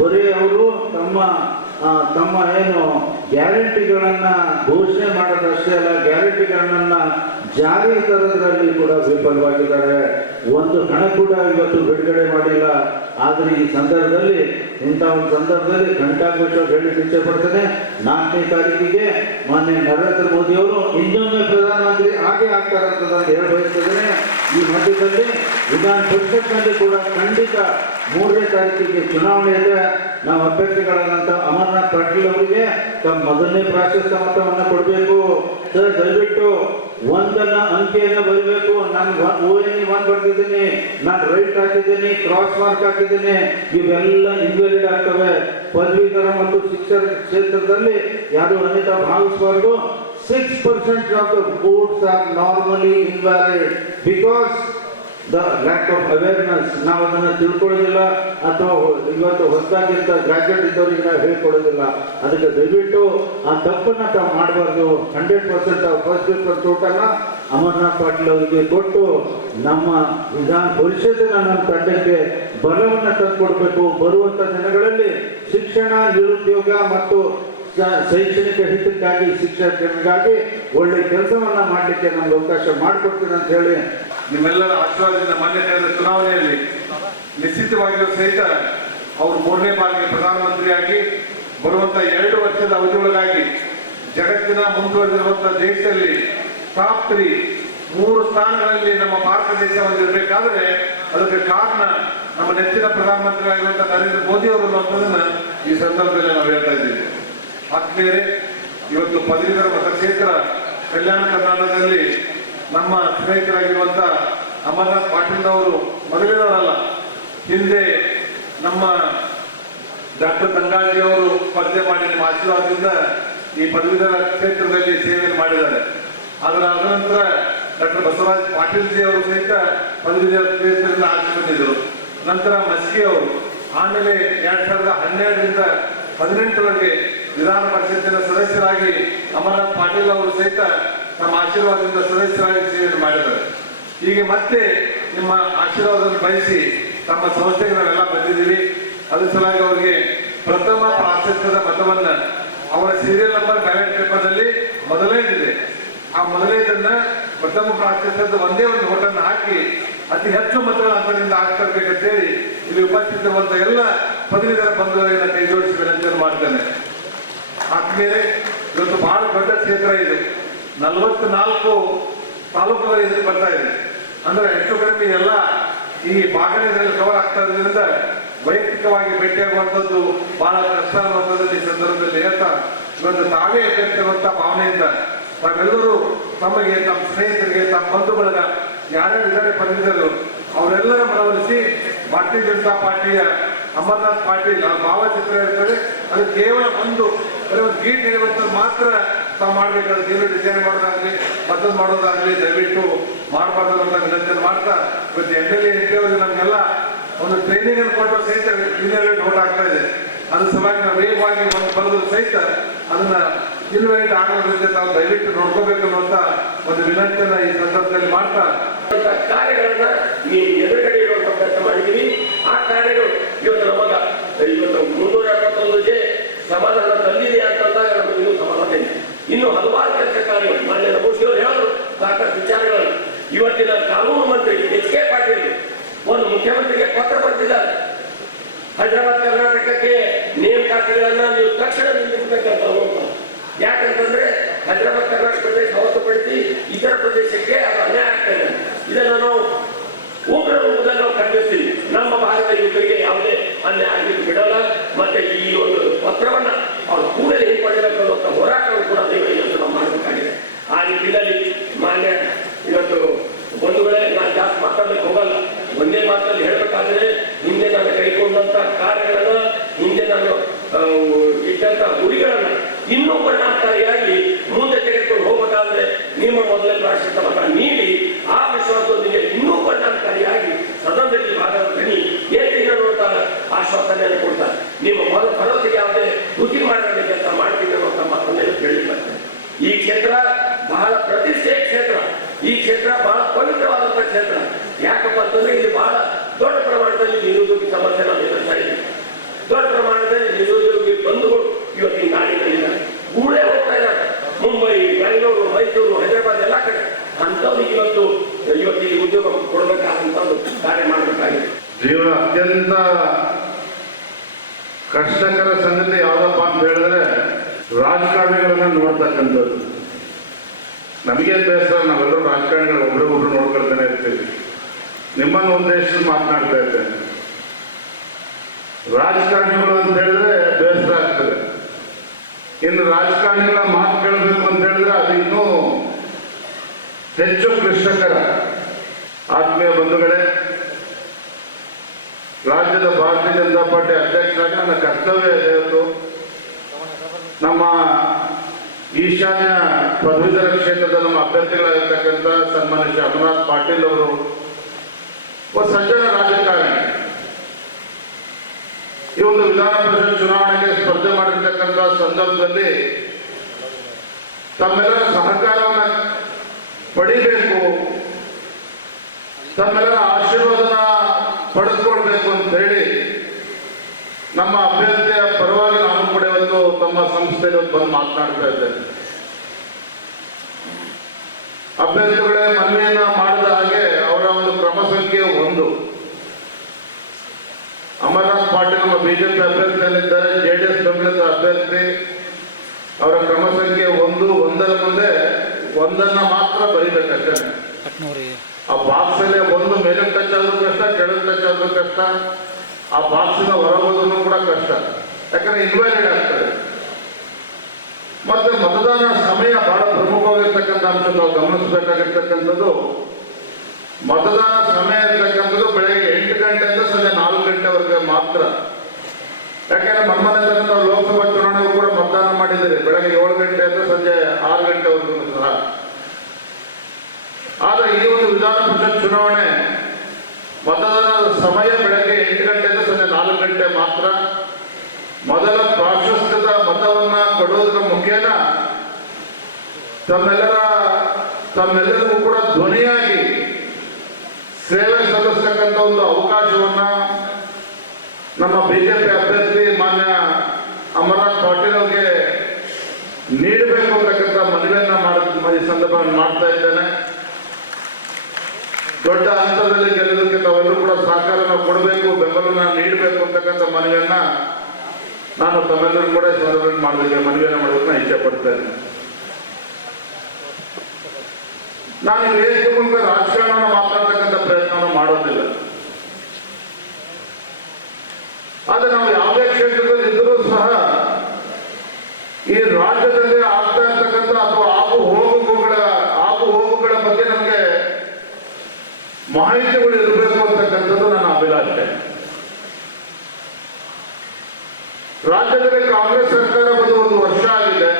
ಬರೀ ಅವರು ತಮ್ಮ ಏನು ಗ್ಯಾರಂಟಿಗಳನ್ನ ಘೋಷಣೆ ಮಾಡೋದಷ್ಟೇ ಅಲ್ಲ, ಗ್ಯಾರಂಟಿಗಳನ್ನ ಜಾರಿ ತರೋದ್ರಲ್ಲಿ ಕೂಡ ವಿಫಲವಾಗಿದ್ದಾರೆ. ಒಂದು ಹಣ ಕೂಡ ಇವತ್ತು ಬಿಡುಗಡೆ ಮಾಡಿಲ್ಲ. ಆದ್ರೆ ಈ ಸಂದರ್ಭದಲ್ಲಿ ಇಂಥ ಒಂದು ಸಂದರ್ಭದಲ್ಲಿ ಘಂಟಾಘೋಷ ಹೇಳಿ ಇಚ್ಛೆ ಪಡ್ತೇನೆ. 4ನೇ ತಾರೀಕಿಗೆ ಮಾನ್ಯ ನರೇಂದ್ರ ಮೋದಿ ಅವರು ಇನ್ನೊಮ್ಮೆ ಪ್ರಧಾನಮಂತ್ರಿ ಆಗ್ತಾರೆ ಅಂತ ನಾನು ಹೇಳಬಯಸ್ತೇನೆ. ಈ ಮಧ್ಯದಲ್ಲಿ ವಿಧಾನ ಪರಿಷತ್ನಲ್ಲಿ ಕೂಡ ಖಂಡಿತ 3ನೇ ತಾರೀಕಿಗೆ ಚುನಾವಣೆ ಇದೆ. ನಾವು ಅಭ್ಯರ್ಥಿಗಳಾದಂತ ಅಮರನಾಥ್ ಪಾಟೀಲ್ ಅವರಿಗೆ ತಮ್ಮ ಮೊದಲನೇ ಪ್ರಾಶಸ್ತ್ಯ ಮತವನ್ನ ಕೊಡಬೇಕು. ಸರ್, ದಯವಿಟ್ಟು ಒಂದನ್ನ ಅಂಕೆಯನ್ನ ಬರೀಬೇಕು. ನಾನು ONE 1 ಬರ್ತಿದ್ದೀನಿ, ನಾನು ರೈಟ್ ಹಾಕಿದ್ದೀನಿ, ಕ್ರಾಸ್ ಮಾರ್ಕ್ ಹಾಕಿದ್ದೀನಿ, ಇವೆಲ್ಲ ಇನ್ವ್ಯಾಲಿಡ್ ಆಗ್ತವೆ. ಪದವೀಧರ ಮತ್ತು ಶಿಕ್ಷಣ ಕ್ಷೇತ್ರದಲ್ಲಿ ಯಾರು ಅನ್ಯತಾ ಭಾವಿಸಬಾರ್ದು. 6% of the votes are normally invalid because the lack of awareness. ನಾವು ಅದನ್ನ ತಿಳ್ಕೊಳ್ಳೋದಿಲ್ಲ ಅಥವಾ ಇವತ್ತು ಹೊಸದಾಗಿಂತ ಗ್ರಾಜುಯೇಟ್ ಇದ್ದವರಿಗೆ ನಾವು ಹೇಳ್ಕೊಡೋದಿಲ್ಲ. ಅದಕ್ಕೆ ದಯವಿಟ್ಟು ಆ ತಪ್ಪನ್ನ ತಾವು ಮಾಡಬಾರ್ದು. 100% ಫಸ್ಟ್ ಪೇಪರ್ ಟೋಟಲ್ನ ಅಮರನಾಥ್ ಪಾಟೀಲ್ ಅವರಿಗೆ ಕೊಟ್ಟು ನಮ್ಮ ವಿಧಾನ ಪರಿಷತ್ತಿನ ನಮ್ಮ ತಂಡಕ್ಕೆ ಬಲವನ್ನು ತಂದುಕೊಡ್ಬೇಕು. ಬರುವಂತ ದಿನಗಳಲ್ಲಿ ಶಿಕ್ಷಣ, ನಿರುದ್ಯೋಗ ಮತ್ತು ಶೈಕ್ಷಣಿಕ ಹಿತಕ್ಕಾಗಿ, ಶಿಕ್ಷಕರಿಗಾಗಿ ಒಳ್ಳೆ ಕೆಲಸವನ್ನ ಮಾಡಲಿಕ್ಕೆ ನಮ್ಗೆ ಅವಕಾಶ ಮಾಡಿಕೊಡ್ತೀನಿ ಅಂತ ಹೇಳಿ ನಿಮ್ಮೆಲ್ಲರ ಆಶೀರ್ವಾದದಿಂದ ಮಾನ್ಯ ಚುನಾವಣೆಯಲ್ಲಿ ನಿಶ್ಚಿತವಾಗಿಯೂ ಸಹಿತ ಅವರು 3ನೇ ಬಾರಿಗೆ ಪ್ರಧಾನಮಂತ್ರಿಯಾಗಿ ಬರುವಂತ 2 ವರ್ಷದ ಅವಧಿಯೊಳಗಾಗಿ ಜಗತ್ತಿನ ಮುಂದುವರೆದಿರುವಂತಹ ದೇಶದಲ್ಲಿ ಟಾಪ್ 3 ಸ್ಥಾನಗಳಲ್ಲಿ ನಮ್ಮ ಭಾರತ ದೇಶ ಹೊಂದಿರಬೇಕಾದ್ರೆ ಅದಕ್ಕೆ ಕಾರಣ ನಮ್ಮ ನೆಚ್ಚಿನ ಪ್ರಧಾನಮಂತ್ರಿ ಆಗಿರುವಂತಹ ನರೇಂದ್ರ ಮೋದಿ ಅವರು ಅನ್ನೋದನ್ನ ಈ ಸಂದರ್ಭದಲ್ಲಿ ನಾವು ಹೇಳ್ತಾ ಇದ್ದೀವಿ. ಆತ್ಮೀಯರೇ, ಇವತ್ತು ಪದವೀಧರ ಮತಕ್ಷೇತ್ರ ಕಲ್ಯಾಣ ಕರ್ನಾಟಕದಲ್ಲಿ ನಮ್ಮ ಸ್ನೇಹಿತರಾಗಿರುವಂತ ಅಮರನಾಥ್ ಪಾಟೀಲ್ ಅವರು ಮೊದಲಿನವರಲ್ಲ. ಹಿಂದೆ ನಮ್ಮ ಡಾಕ್ಟರ್ ತಂಗಾಜಿ ಅವರು ಸ್ಪರ್ಧೆ ಮಾಡಿ ನಿಮ್ಮ ಆಶೀರ್ವಾದದಿಂದ ಈ ಪದವೀಧರ ಕ್ಷೇತ್ರದಲ್ಲಿ ಸೇವೆ ಮಾಡಿದ್ದಾರೆ. ಅದರ ನಂತರ ಡಾಕ್ಟರ್ ಬಸವರಾಜ್ ಪಾಟೀಲ್ ಜಿ ಅವರು ಸಹಿತ ಪದವೀಧರ ಕ್ಷೇತ್ರದಿಂದ ಆಯ್ಕೆ ಬಂದಿದ್ದರು. ನಂತರ ಮಸ್ಕಿ ಅವರು, ಆಮೇಲೆ 2012ರಿಂದ 2018ವರೆಗೆ ವಿಧಾನ ಪರಿಷತ್ತಿನ ಸದಸ್ಯರಾಗಿ ಅಮರನಾಥ್ ಪಾಟೀಲ್ ಅವರು ಸಹಿತ ನಮ್ಮ ಆಶೀರ್ವಾದದಿಂದ ಸದಸ್ಯರಾಗಿ ಸೇವೆ ಮಾಡಿದ್ದಾರೆ. ಹೀಗೆ ಮತ್ತೆ ನಿಮ್ಮ ಆಶೀರ್ವಾದವನ್ನು ಬಯಸಿ ತಮ್ಮ ಸಂಸ್ಥೆಗೆ ನಾವೆಲ್ಲ ಬಂದಿದ್ದೀವಿ. ಅದ್ರ ಸಲುವಾಗಿ ಅವರಿಗೆ ಪ್ರಥಮ ಪ್ರಾಶಸ್ತ್ಯದ ಮತವನ್ನ ಅವರ ಸೀರಿಯಲ್ ನಂಬರ್ ಬ್ಯಾಲೆಟ್ ಪೇಪರ್ನಲ್ಲಿ ಮೊದಲನೇದಿದೆ. ಆ ಮೊದಲನೇದನ್ನ ಪ್ರಥಮ ಪ್ರಾಶಸ್ತ್ಯದ ಒಂದೇ ಒಂದು ಓಟನ್ನು ಹಾಕಿ ಅತಿ ಹೆಚ್ಚು ಮತಗಳ ಅಂತರದಿಂದ ಆಗ್ತಿರ್ಬೇಕಂತೇಳಿ ಇಲ್ಲಿ ಉಪಸ್ಥಿತರುವಂತ ಎಲ್ಲ ಪದವೀಧರ ಬಂಧುಗಳಿಂದ ಕೈ ಜೋಡಿಸಿ ವಿನಂತಿಯನ್ನು ಮಾಡ್ತೇನೆ. ಆದ್ಮೇಲೆ ಇವತ್ತು ಬಹಳ ದೊಡ್ಡ ಕ್ಷೇತ್ರ ಇದು, 44 ತಾಲೂಕುಗಳು ಇದಕ್ಕೆ ಬರ್ತಾ ಇದೆ. ಅಂದ್ರೆ ಹೆಚ್ಚು ಕಡಿಮೆ ಎಲ್ಲ ಈ ಭಾಗದಲ್ಲಿ ಕವರ್ ಆಗ್ತಾ ಇರೋದ್ರಿಂದ ವೈಯಕ್ತಿಕವಾಗಿ ಭೇಟಿಯಾಗುವಂಥದ್ದು ಬಹಳ ಕಷ್ಟ ಅನ್ನುವಂಥದ್ದು ಈ ಸಂದರ್ಭದಲ್ಲಿ ಹೇಳ್ತಾ, ಇವತ್ತು ತಾವೇ ಕಟ್ಟಿರುವಂತಹ ಭಾವನೆಯಿಂದ ತಾವೆಲ್ಲರೂ ತಮಗೆ, ತಮ್ಮ ಸ್ನೇಹಿತರಿಗೆ, ತಮ್ಮ ಬಂಧು ಬಳಗ ಯಾರ್ಯಾರು ಇದ್ದಾರೆ ಪದವೀಧರರು ಅವರೆಲ್ಲರ ಮನವೊಲಿಸಿ ಭಾರತೀಯ ಜನತಾ ಪಾರ್ಟಿಯ ಅಮರನಾಥ್ ಪಾಟೀಲ್ ಭಾವಚಿತ್ರ ಇರ್ತದೆ, ಅದು ಕೇವಲ ಒಂದು ಗೀಟ್ ಹೇಳುವಂಥದ್ದು ಮಾತ್ರ ತಾವು ಮಾಡಬೇಕಾದ್ರೆ ದೇವರು ಡಿಸೈನ್ ಮಾಡೋದಾಗ್ಲಿ ಮತ್ತೊಂದು ಮಾಡೋದಾಗ್ಲಿ ದಯವಿಟ್ಟು ಮಾಡಬಾರ್ದು ಅಂತ ವಿನಂತಿಯನ್ನು ಮಾಡ್ತಾ, ಇವತ್ತು MLA MP ಅವರಿಗೆ ನಮಗೆಲ್ಲ ಒಂದು ಟ್ರೈನಿಂಗ್ ಅನ್ನು ಕೊಟ್ಟು ಸಹಿತ ಇನ್ವೆಲ್ವೇಟ್ ಓಟ್ ಆಗ್ತಾ ಇದೆ. ಅದ್ರ ಸಲುವಾಗಿ ನಾವು ವೇಗವಾಗಿ ಒಂದು ಬರೋದು ಸಹಿತ ಅದನ್ನ ಇನ್ವೆಲ್ವೇಟ್ ಆಗೋದ್ರಿಂದ ತಾವು ದಯವಿಟ್ಟು ನೋಡ್ಕೋಬೇಕು ಅನ್ನುವಂತ ಒಂದು ವಿನಂತಿಯನ್ನ ಈ ಸಂದರ್ಭದಲ್ಲಿ ಮಾಡ್ತಾ, ಕಾರ್ಯಗಳನ್ನ ಈ ಎದುರುಗಡೆ ಇರುವಂತ ಪ್ರಯತ್ನ ಮಾಡಿದೀವಿ. ಆ ಕಾರ್ಯಗಳು ಇವತ್ತು ನಮಗ ಇವತ್ತು 371 ಸಮಾಧಾನ ತಂದಿದೆ ಅಂತಂದಾಗ ನಮಗೆ ಇನ್ನೂ ಸಮಾಧಾನ ಇದೆ. ಇನ್ನು ಹಲವಾರು ಕೆಲಸ ಕಾರ್ಯಗಳು ಮಾನ್ಯ ನಮೋಶಿಯವರು ಹೇಳಿದ್ರು ಸಾಕಷ್ಟು ವಿಚಾರಗಳನ್ನು. ಇವತ್ತಿನ ಕಾನೂನು ಮಂತ್ರಿ HK ಪಾಟೀಲ್ ಒಂದು ಮುಖ್ಯಮಂತ್ರಿಗೆ ಪತ್ರ ಬರೆದಿದ್ದಾರೆ. ಹೈದರಾಬಾದ್ ಕರ್ನಾಟಕಕ್ಕೆ ನೇಮಕಾತಿಗಳನ್ನ ನೀವು ತಕ್ಷಣ ನಿಲ್ಲಿಸಬೇಕಂತ. ಯಾಕಂತಂದ್ರೆ ಹೈದರಾಬಾದ್ ಕರ್ನಾಟಕ ಪ್ರದೇಶ ಹೊರತುಪಡಿಸಿ ಇತರ ಪ್ರದೇಶಕ್ಕೆ ಅದು ಅನ್ಯಾಯ ಆಗ್ತಾ ಇದೆ. ಇದನ್ನು ನಾವು ಉಗ್ರ ರೂಪದಲ್ಲಿ ನಾವು ಖಂಡಿಸ್ತೀವಿ. ನಮ್ಮ ಭಾರತ ಯುವಕರಿಗೆ ಯಾವುದೇ ಅನ್ಯಾಯ ಆಗಲಿಕ್ಕೆ ಬಿಡಲ್ಲ. ಮತ್ತೆ ಈ ಒಂದು ಪತ್ರವನ್ನ ಅವ್ರು ಕೂಡಲೇ ಹಿಂಪಡೆಯಬೇಕು ಅನ್ನುವಂಥ ಹೋರಾಟವನ್ನು ಕೂಡ ಇವತ್ತು ನಾವು ಮಾಡಬೇಕಾಗಿದೆ. ಆ ನಿಟ್ಟಿನಲ್ಲಿ ಮಾನ್ಯ ಇವತ್ತು ಬಂಧುಗಳೇ, ನಾನು ಜಾಸ್ತಿ ಮಾತಾಡ್ಲಿಕ್ಕೆ ಹೋಗಲ್ಲ. ಒಂದೇ ಮಾತಲ್ಲಿ ಹೇಳಬೇಕಾದ್ರೆ, ಹಿಂದೆ ನಾನು ಕೈಗೊಂಡಂತ ಕಾರ್ಯಗಳನ್ನ, ಹಿಂದೆ ನಾನು ಇಟ್ಟಂತ ಗುರಿಗಳನ್ನ ಇನ್ನೂ ಪರಿಣಾಮಕಾರಿಯಾಗಿ ಮುಂದೆ ತೆಗೆದುಕೊಂಡು ಹೋಗಬೇಕಾದ್ರೆ ನಿಮ್ಮ ಮೊದಲೇ ರಾಷ್ಟ್ರೀಯ ಮತ ನೀಡಿ ಆ ವಿಶ್ವಾಸದೊಂದಿಗೆ ಇನ್ನೂ ಪರಿಣಾಮಕಾರಿಯಾಗಿ ಸದನದಲ್ಲಿ ಭಾಗವಹಿಸಿ ಏನಿದೆ ಅನ್ನುವಂತ ಆಶ್ವಾಸನೆಯನ್ನು ಕೊಡ್ತಾರೆ. ನಿಮ್ಮ ಮೊದಲ ಭರವಸೆಗೆ ಯಾವುದೇ ರುಚಿ ಮಾಡಲಿಕ್ಕೆ ಕೆಲಸ ಮಾಡ್ತೀನಿ ಅನ್ನುವಂಥ ಮಾತನ್ನೇ ಹೇಳಿದ್ದಾರೆ. ಈ ಕ್ಷೇತ್ರ ಬಹಳ ಪ್ರತಿಷ್ಠೆಯ ಕ್ಷೇತ್ರ. ಈ ಕ್ಷೇತ್ರ ಬಹಳ ಪವಿತ್ರವಾದಂತಹ ಕ್ಷೇತ್ರ. ಯಾಕಪ್ಪ ಅಂತಂದ್ರೆ ಇಲ್ಲಿ ಬಹಳ ದೊಡ್ಡ ಪ್ರಮಾಣದಲ್ಲಿ ನಿರುದ್ಯೋಗಿ ಸಮಸ್ಯೆ ನಾವು ಎದುರಿಸ್ತಾ ಇದ್ದೀವಿ. ದೊಡ್ಡ ಪ್ರಮಾಣದಲ್ಲಿ ನಿರುದ್ಯೋಗಿ ಬಂಧುಗಳು ಇವತ್ತು ಈ ನಾಡಿನಲ್ಲಿದ್ದಾರೆ. ಗೂಳೆ ಹೋಗ್ತಾ ಇದ್ದಾರೆ. ಮುಂಬೈ, ಬೆಂಗಳೂರು, ಮೈಸೂರು, ಹೈದರಾಬಾದ್ ಎಲ್ಲ ಕಡೆ ಅಂಥವ್ರಿಗೆ ಇವತ್ತು ಈ ಉದ್ಯೋಗ ಕೊಡಬೇಕಾದಂತ ಒಂದು ಕಾರ್ಯ ಮಾಡಬೇಕಾಗಿದೆ. ಜೀವನ ಅತ್ಯಂತ ಕಷ್ಟಕರ ಸಂಗತಿ ಯಾವ್ದಪ್ಪ ಅಂತ ಹೇಳಿದ್ರೆ ರಾಜಕಾರಣಿಗಳನ್ನ ನೋಡ್ತಕ್ಕಂಥದ್ದು. ನಮಗೆ ಬೇಸರ, ನಾವೆಲ್ಲರೂ ರಾಜಕಾರಣಿಗಳು ಒಬ್ರು ನೋಡ್ಕೊಳ್ತಾನೆ ಇರ್ತೀವಿ. ನಿಮ್ಮನ್ನು ಉದ್ದೇಶಿಸಿ ಮಾತನಾಡ್ತಾ ಇದ್ದೇನೆ. ರಾಜಕಾರಣಿಗಳು ಅಂತ ಹೇಳಿದ್ರೆ ಬೇಸರ ಆಗ್ತದೆ. ಇನ್ನು ರಾಜಕಾರಣಿಗಳ ಮಾತು ಕೇಳಬೇಕು ಅಂತ ಹೇಳಿದ್ರೆ ಅದು ಇನ್ನೂ ಹೆಚ್ಚು ಕ್ಲಿಷ್ಟಕರ. ಆತ್ಮೀಯ ಬಂಧುಗಳೇ, ರಾಜ್ಯದ ಭಾರತೀಯ ಜನತಾ ಪಾರ್ಟಿ ಅಧ್ಯಕ್ಷರಾಗಿ ನನ್ನ ಕರ್ತವ್ಯ ಇದೆ. ಇವತ್ತು ನಮ್ಮ ಈಶಾನ್ಯ ಪದವೀಧರ ಕ್ಷೇತ್ರದ ನಮ್ಮ ಅಭ್ಯರ್ಥಿಗಳಾಗಿರ್ತಕ್ಕಂಥ ಸನ್ಮಾನ್ಯ ಶ್ರೀ ಅಮರನಾಥ್ ಪಾಟೀಲ್ ಅವರು ಒಬ್ಬ ಸಜ್ಜನ ರಾಜಕಾರಣಿ. ಈ ಒಂದು ವಿಧಾನ ಪರಿಷತ್ ಚುನಾವಣೆಗೆ ಸ್ಪರ್ಧೆ ಮಾಡಿರ್ತಕ್ಕಂಥ ಸಂದರ್ಭದಲ್ಲಿ ತಮ್ಮೆಲ್ಲರ ಸಹಕಾರವನ್ನು ಪಡಿಬೇಕು, ತಮ್ಮೆಲ್ಲರ ಆಶೀರ್ವಾದನ ಪಡೆದುಕೊಳ್ಬೇಕು ಅಂತ ಹೇಳಿ ನಮ್ಮ ಅಭ್ಯರ್ಥಿಯ ಪರವಾಗಿ ನಾನು ಕೂಡ ಇವತ್ತು ತಮ್ಮ ಸಂಸ್ಥೆಯಲ್ಲಿ ಬಂದು ಮಾತನಾಡ್ತಾ ಇದ್ದೇನೆ. ಅಭ್ಯರ್ಥಿಗಳೇ ಮನವಿಯನ್ನ ಮಾಡಿದ ಹಾಗೆ ಅವರ ಒಂದು ಕ್ರಮ ಸಂಖ್ಯೆ 1 ಅಮರನಾಥ್ ಪಾಟೀಲ್ ನಮ್ಮ ಬಿಜೆಪಿ ಅಭ್ಯರ್ಥಿಯಲ್ಲಿದ್ದಾರೆ. JDS ಬೆಂಬಲಿತ ಅಭ್ಯರ್ಥಿ. ಅವರ ಕ್ರಮ ಸಂಖ್ಯೆ 1. 1ರ ಮುಂದೆ 1ಅನ್ನ ಮಾತ್ರ ಬರೀಬೇಕಷ್ಟೇ. ಆ ಬಾಕ್ಸ್ ಅಲ್ಲೇ 1 ಮೇಲೆ ಟಚ್ ಆದ್ರೂ ಕಷ್ಟ, ಕೆಳಗೆ ಟಚ್ ಆದ್ರೂ ಕಷ್ಟ, ಆ ಬಾಕ್ಸಿನ ಹೊರಗೋದ್ರೂ ಕೂಡ ಕಷ್ಟ. ಯಾಕಂದ್ರೆ ಇನ್ವ್ಯಾಲಿಡ್ ಆಗ್ತದೆ. ಮತ್ತೆ ಮತದಾನ ಸಮಯ ಬಹಳ ಪ್ರಮುಖವಾಗಿರ್ತಕ್ಕಂಥ ಅಂಶ ನಾವು ಗಮನಿಸಬೇಕಾಗಿರ್ತಕ್ಕಂಥದ್ದು. ಮತದಾನ ಸಮಯ ಇರ್ತಕ್ಕಂಥದ್ದು ಬೆಳಗ್ಗೆ 8 ಗಂಟೆಯಿಂದ ಸಂಜೆ 4 ಗಂಟೆವರೆಗೆ ಮಾತ್ರ. ಯಾಕೆಂದ್ರೆ ಮೊನ್ನೆ ನಾವು ಲೋಕಸಭಾ ಚುನಾವಣೆಗೂ ಕೂಡ ಮತದಾನ ಮಾಡಿದ್ದೀರಿ ಬೆಳಗ್ಗೆ 7 ಗಂಟೆಯಿಂದ ಸಂಜೆ 6 ಗಂಟೆವರೆಗೂ ಸಹ. ಆದ್ರೆ ಈ ಒಂದು ವಿಧಾನ ಪರಿಷತ್ ಚುನಾವಣೆ ಮತದಾನದ ಸಮಯ ಬೆಳಗ್ಗೆ 8 ಗಂಟೆಯಿಂದ ಸಂಜೆ 4 ಗಂಟೆ ಮಾತ್ರ. ಮೊದಲ ಪ್ರಾಶಸ್ತ್ಯದ ಮತವನ್ನ ಕೊಡುವುದರ ಮುಖೇನ ತಮ್ಮೆಲ್ಲರಿಗೂ ಕೂಡ ಧ್ವನಿಯಾಗಿ ಸೇವೆ ಸಲ್ಲಿಸ್ತಕ್ಕಂಥ ಒಂದು ಅವಕಾಶವನ್ನ ನಮ್ಮ ಬಿಜೆಪಿ ಅಭ್ಯರ್ಥಿ ಮಾನ್ಯ ಅಮರನಾಥ್ ಪಾಟೀಲ್ ಅವರಿಗೆ ನೀಡಬೇಕು ಅಂತಕ್ಕಂಥ ಮನವಿಯನ್ನ ಈ ಸಂದರ್ಭದಲ್ಲಿ ಮಾಡ್ತಾ ಇದ್ದೇನೆ. ದೊಡ್ಡ ಅಂತರದಲ್ಲಿ ಪ್ರೋತ್ಸಾಹನ ಕೊಡಬೇಕು, ಬೆಂಬಲನ ನೀಡಬೇಕು ಅಂತಕ್ಕಂಥ ಮನವಿಯನ್ನ ನಾನು ತಮ್ಮೆಲ್ಲರೂ ಕೂಡ ಸಂದರ್ಭದಲ್ಲಿ ಮಾಡಲಿಕ್ಕೆ ಮನವಿಯನ್ನು ಮಾಡೋದನ್ನ ಇಚ್ಛೆ ಪಡ್ತೇನೆ. ನಾನು ಈ ವೇದಿಕೆ ಮೂಲಕ ರಾಜಕಾರಣ ಮಾತಾಡ್ತಕ್ಕಂಥ ಪ್ರಯತ್ನ ಮಾಡೋದಿಲ್ಲ. ಆದ್ರೆ ನಾವು ಯಾವುದೇ ಕ್ಷೇತ್ರದಲ್ಲಿ ಇದ್ದರೂ ಸಹ ಈ ರಾಜ್ಯದಲ್ಲಿ ಆಗ್ತಾ ಇರ್ತಕ್ಕಂಥ ಅಥವಾ ಆಗು ಹೋಗುಗಳ ಬಗ್ಗೆ ನಮಗೆ ಮಾಹಿತಿಗಳು ಇರಬೇಕು ಅಂತಕ್ಕಂಥದ್ದು ನನ್ನ ಅಭಿಲಾಷೆ. ರಾಜ್ಯದಲ್ಲಿ ಕಾಂಗ್ರೆಸ್ ಸರ್ಕಾರ ಬಂದು 1 ವರ್ಷ ಆಗಿದೆ.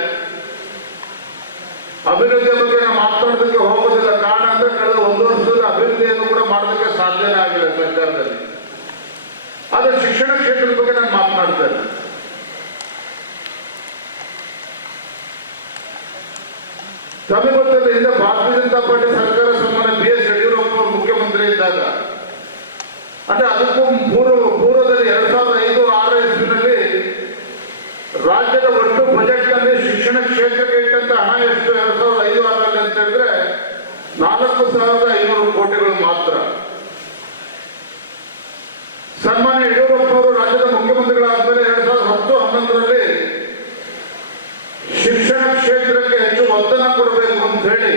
ಅಭಿವೃದ್ಧಿಯ ಬಗ್ಗೆ ನಾವು ಮಾತನಾಡೋದಕ್ಕೆ ಹೋಗೋದಿಲ್ಲ. ಕಾರಣ ಅಂದ್ರೆ ಕಳೆದ 1 ವರ್ಷದ ಅಭಿವೃದ್ಧಿಯನ್ನು ಕೂಡ ಮಾಡೋದಕ್ಕೆ ಸಾಧ್ಯನೇ ಆಗಿಲ್ಲ ಸರ್ಕಾರದಲ್ಲಿ. ಆದ್ರೆ ಶಿಕ್ಷಣ ಕ್ಷೇತ್ರದ ಬಗ್ಗೆ ನಾನು ಮಾತನಾಡ್ತೇನೆ. ತಮಗೆ ಗೊತ್ತಿದೆ, ಹಿಂದೆ ಭಾರತೀಯ ಜನತಾ ಪಾರ್ಟಿ ಸರ್ಕಾರ ಸನ್ಮಾನ್ಯ BS ಯಡಿಯೂರಪ್ಪ ಅವರು ಮುಖ್ಯಮಂತ್ರಿ ಇದ್ದಾಗ, ಅಂದ್ರೆ ಅದಕ್ಕೂ ಪೂರ್ವದಲ್ಲಿ 2005-2006 ಇಸ್ವಿನಲ್ಲಿ ರಾಜ್ಯದ ಒಟ್ಟು ಬಜೆಟ್ ನಲ್ಲಿ ಶಿಕ್ಷಣ ಕ್ಷೇತ್ರಕ್ಕೆ ಇಟ್ಟಂತ ಹಣ ಎಷ್ಟು 2005-2006 ಅಂತ ಹೇಳಿದ್ರೆ 4,500 ಕೋಟಿಗಳು ಮಾತ್ರ. ಸನ್ಮಾನ್ಯ ಯಡಿಯೂರಪ್ಪ ಅವರು ರಾಜ್ಯದ ಮುಖ್ಯಮಂತ್ರಿಗಳಾದ್ಮೇಲೆ 2010-11ರಲ್ಲಿ ಶಿಕ್ಷಣ ಕ್ಷೇತ್ರಕ್ಕೆ ಹೆಚ್ಚು ಒತ್ತನ್ನು ಕೊಡಬೇಕು ಅಂತ ಹೇಳಿ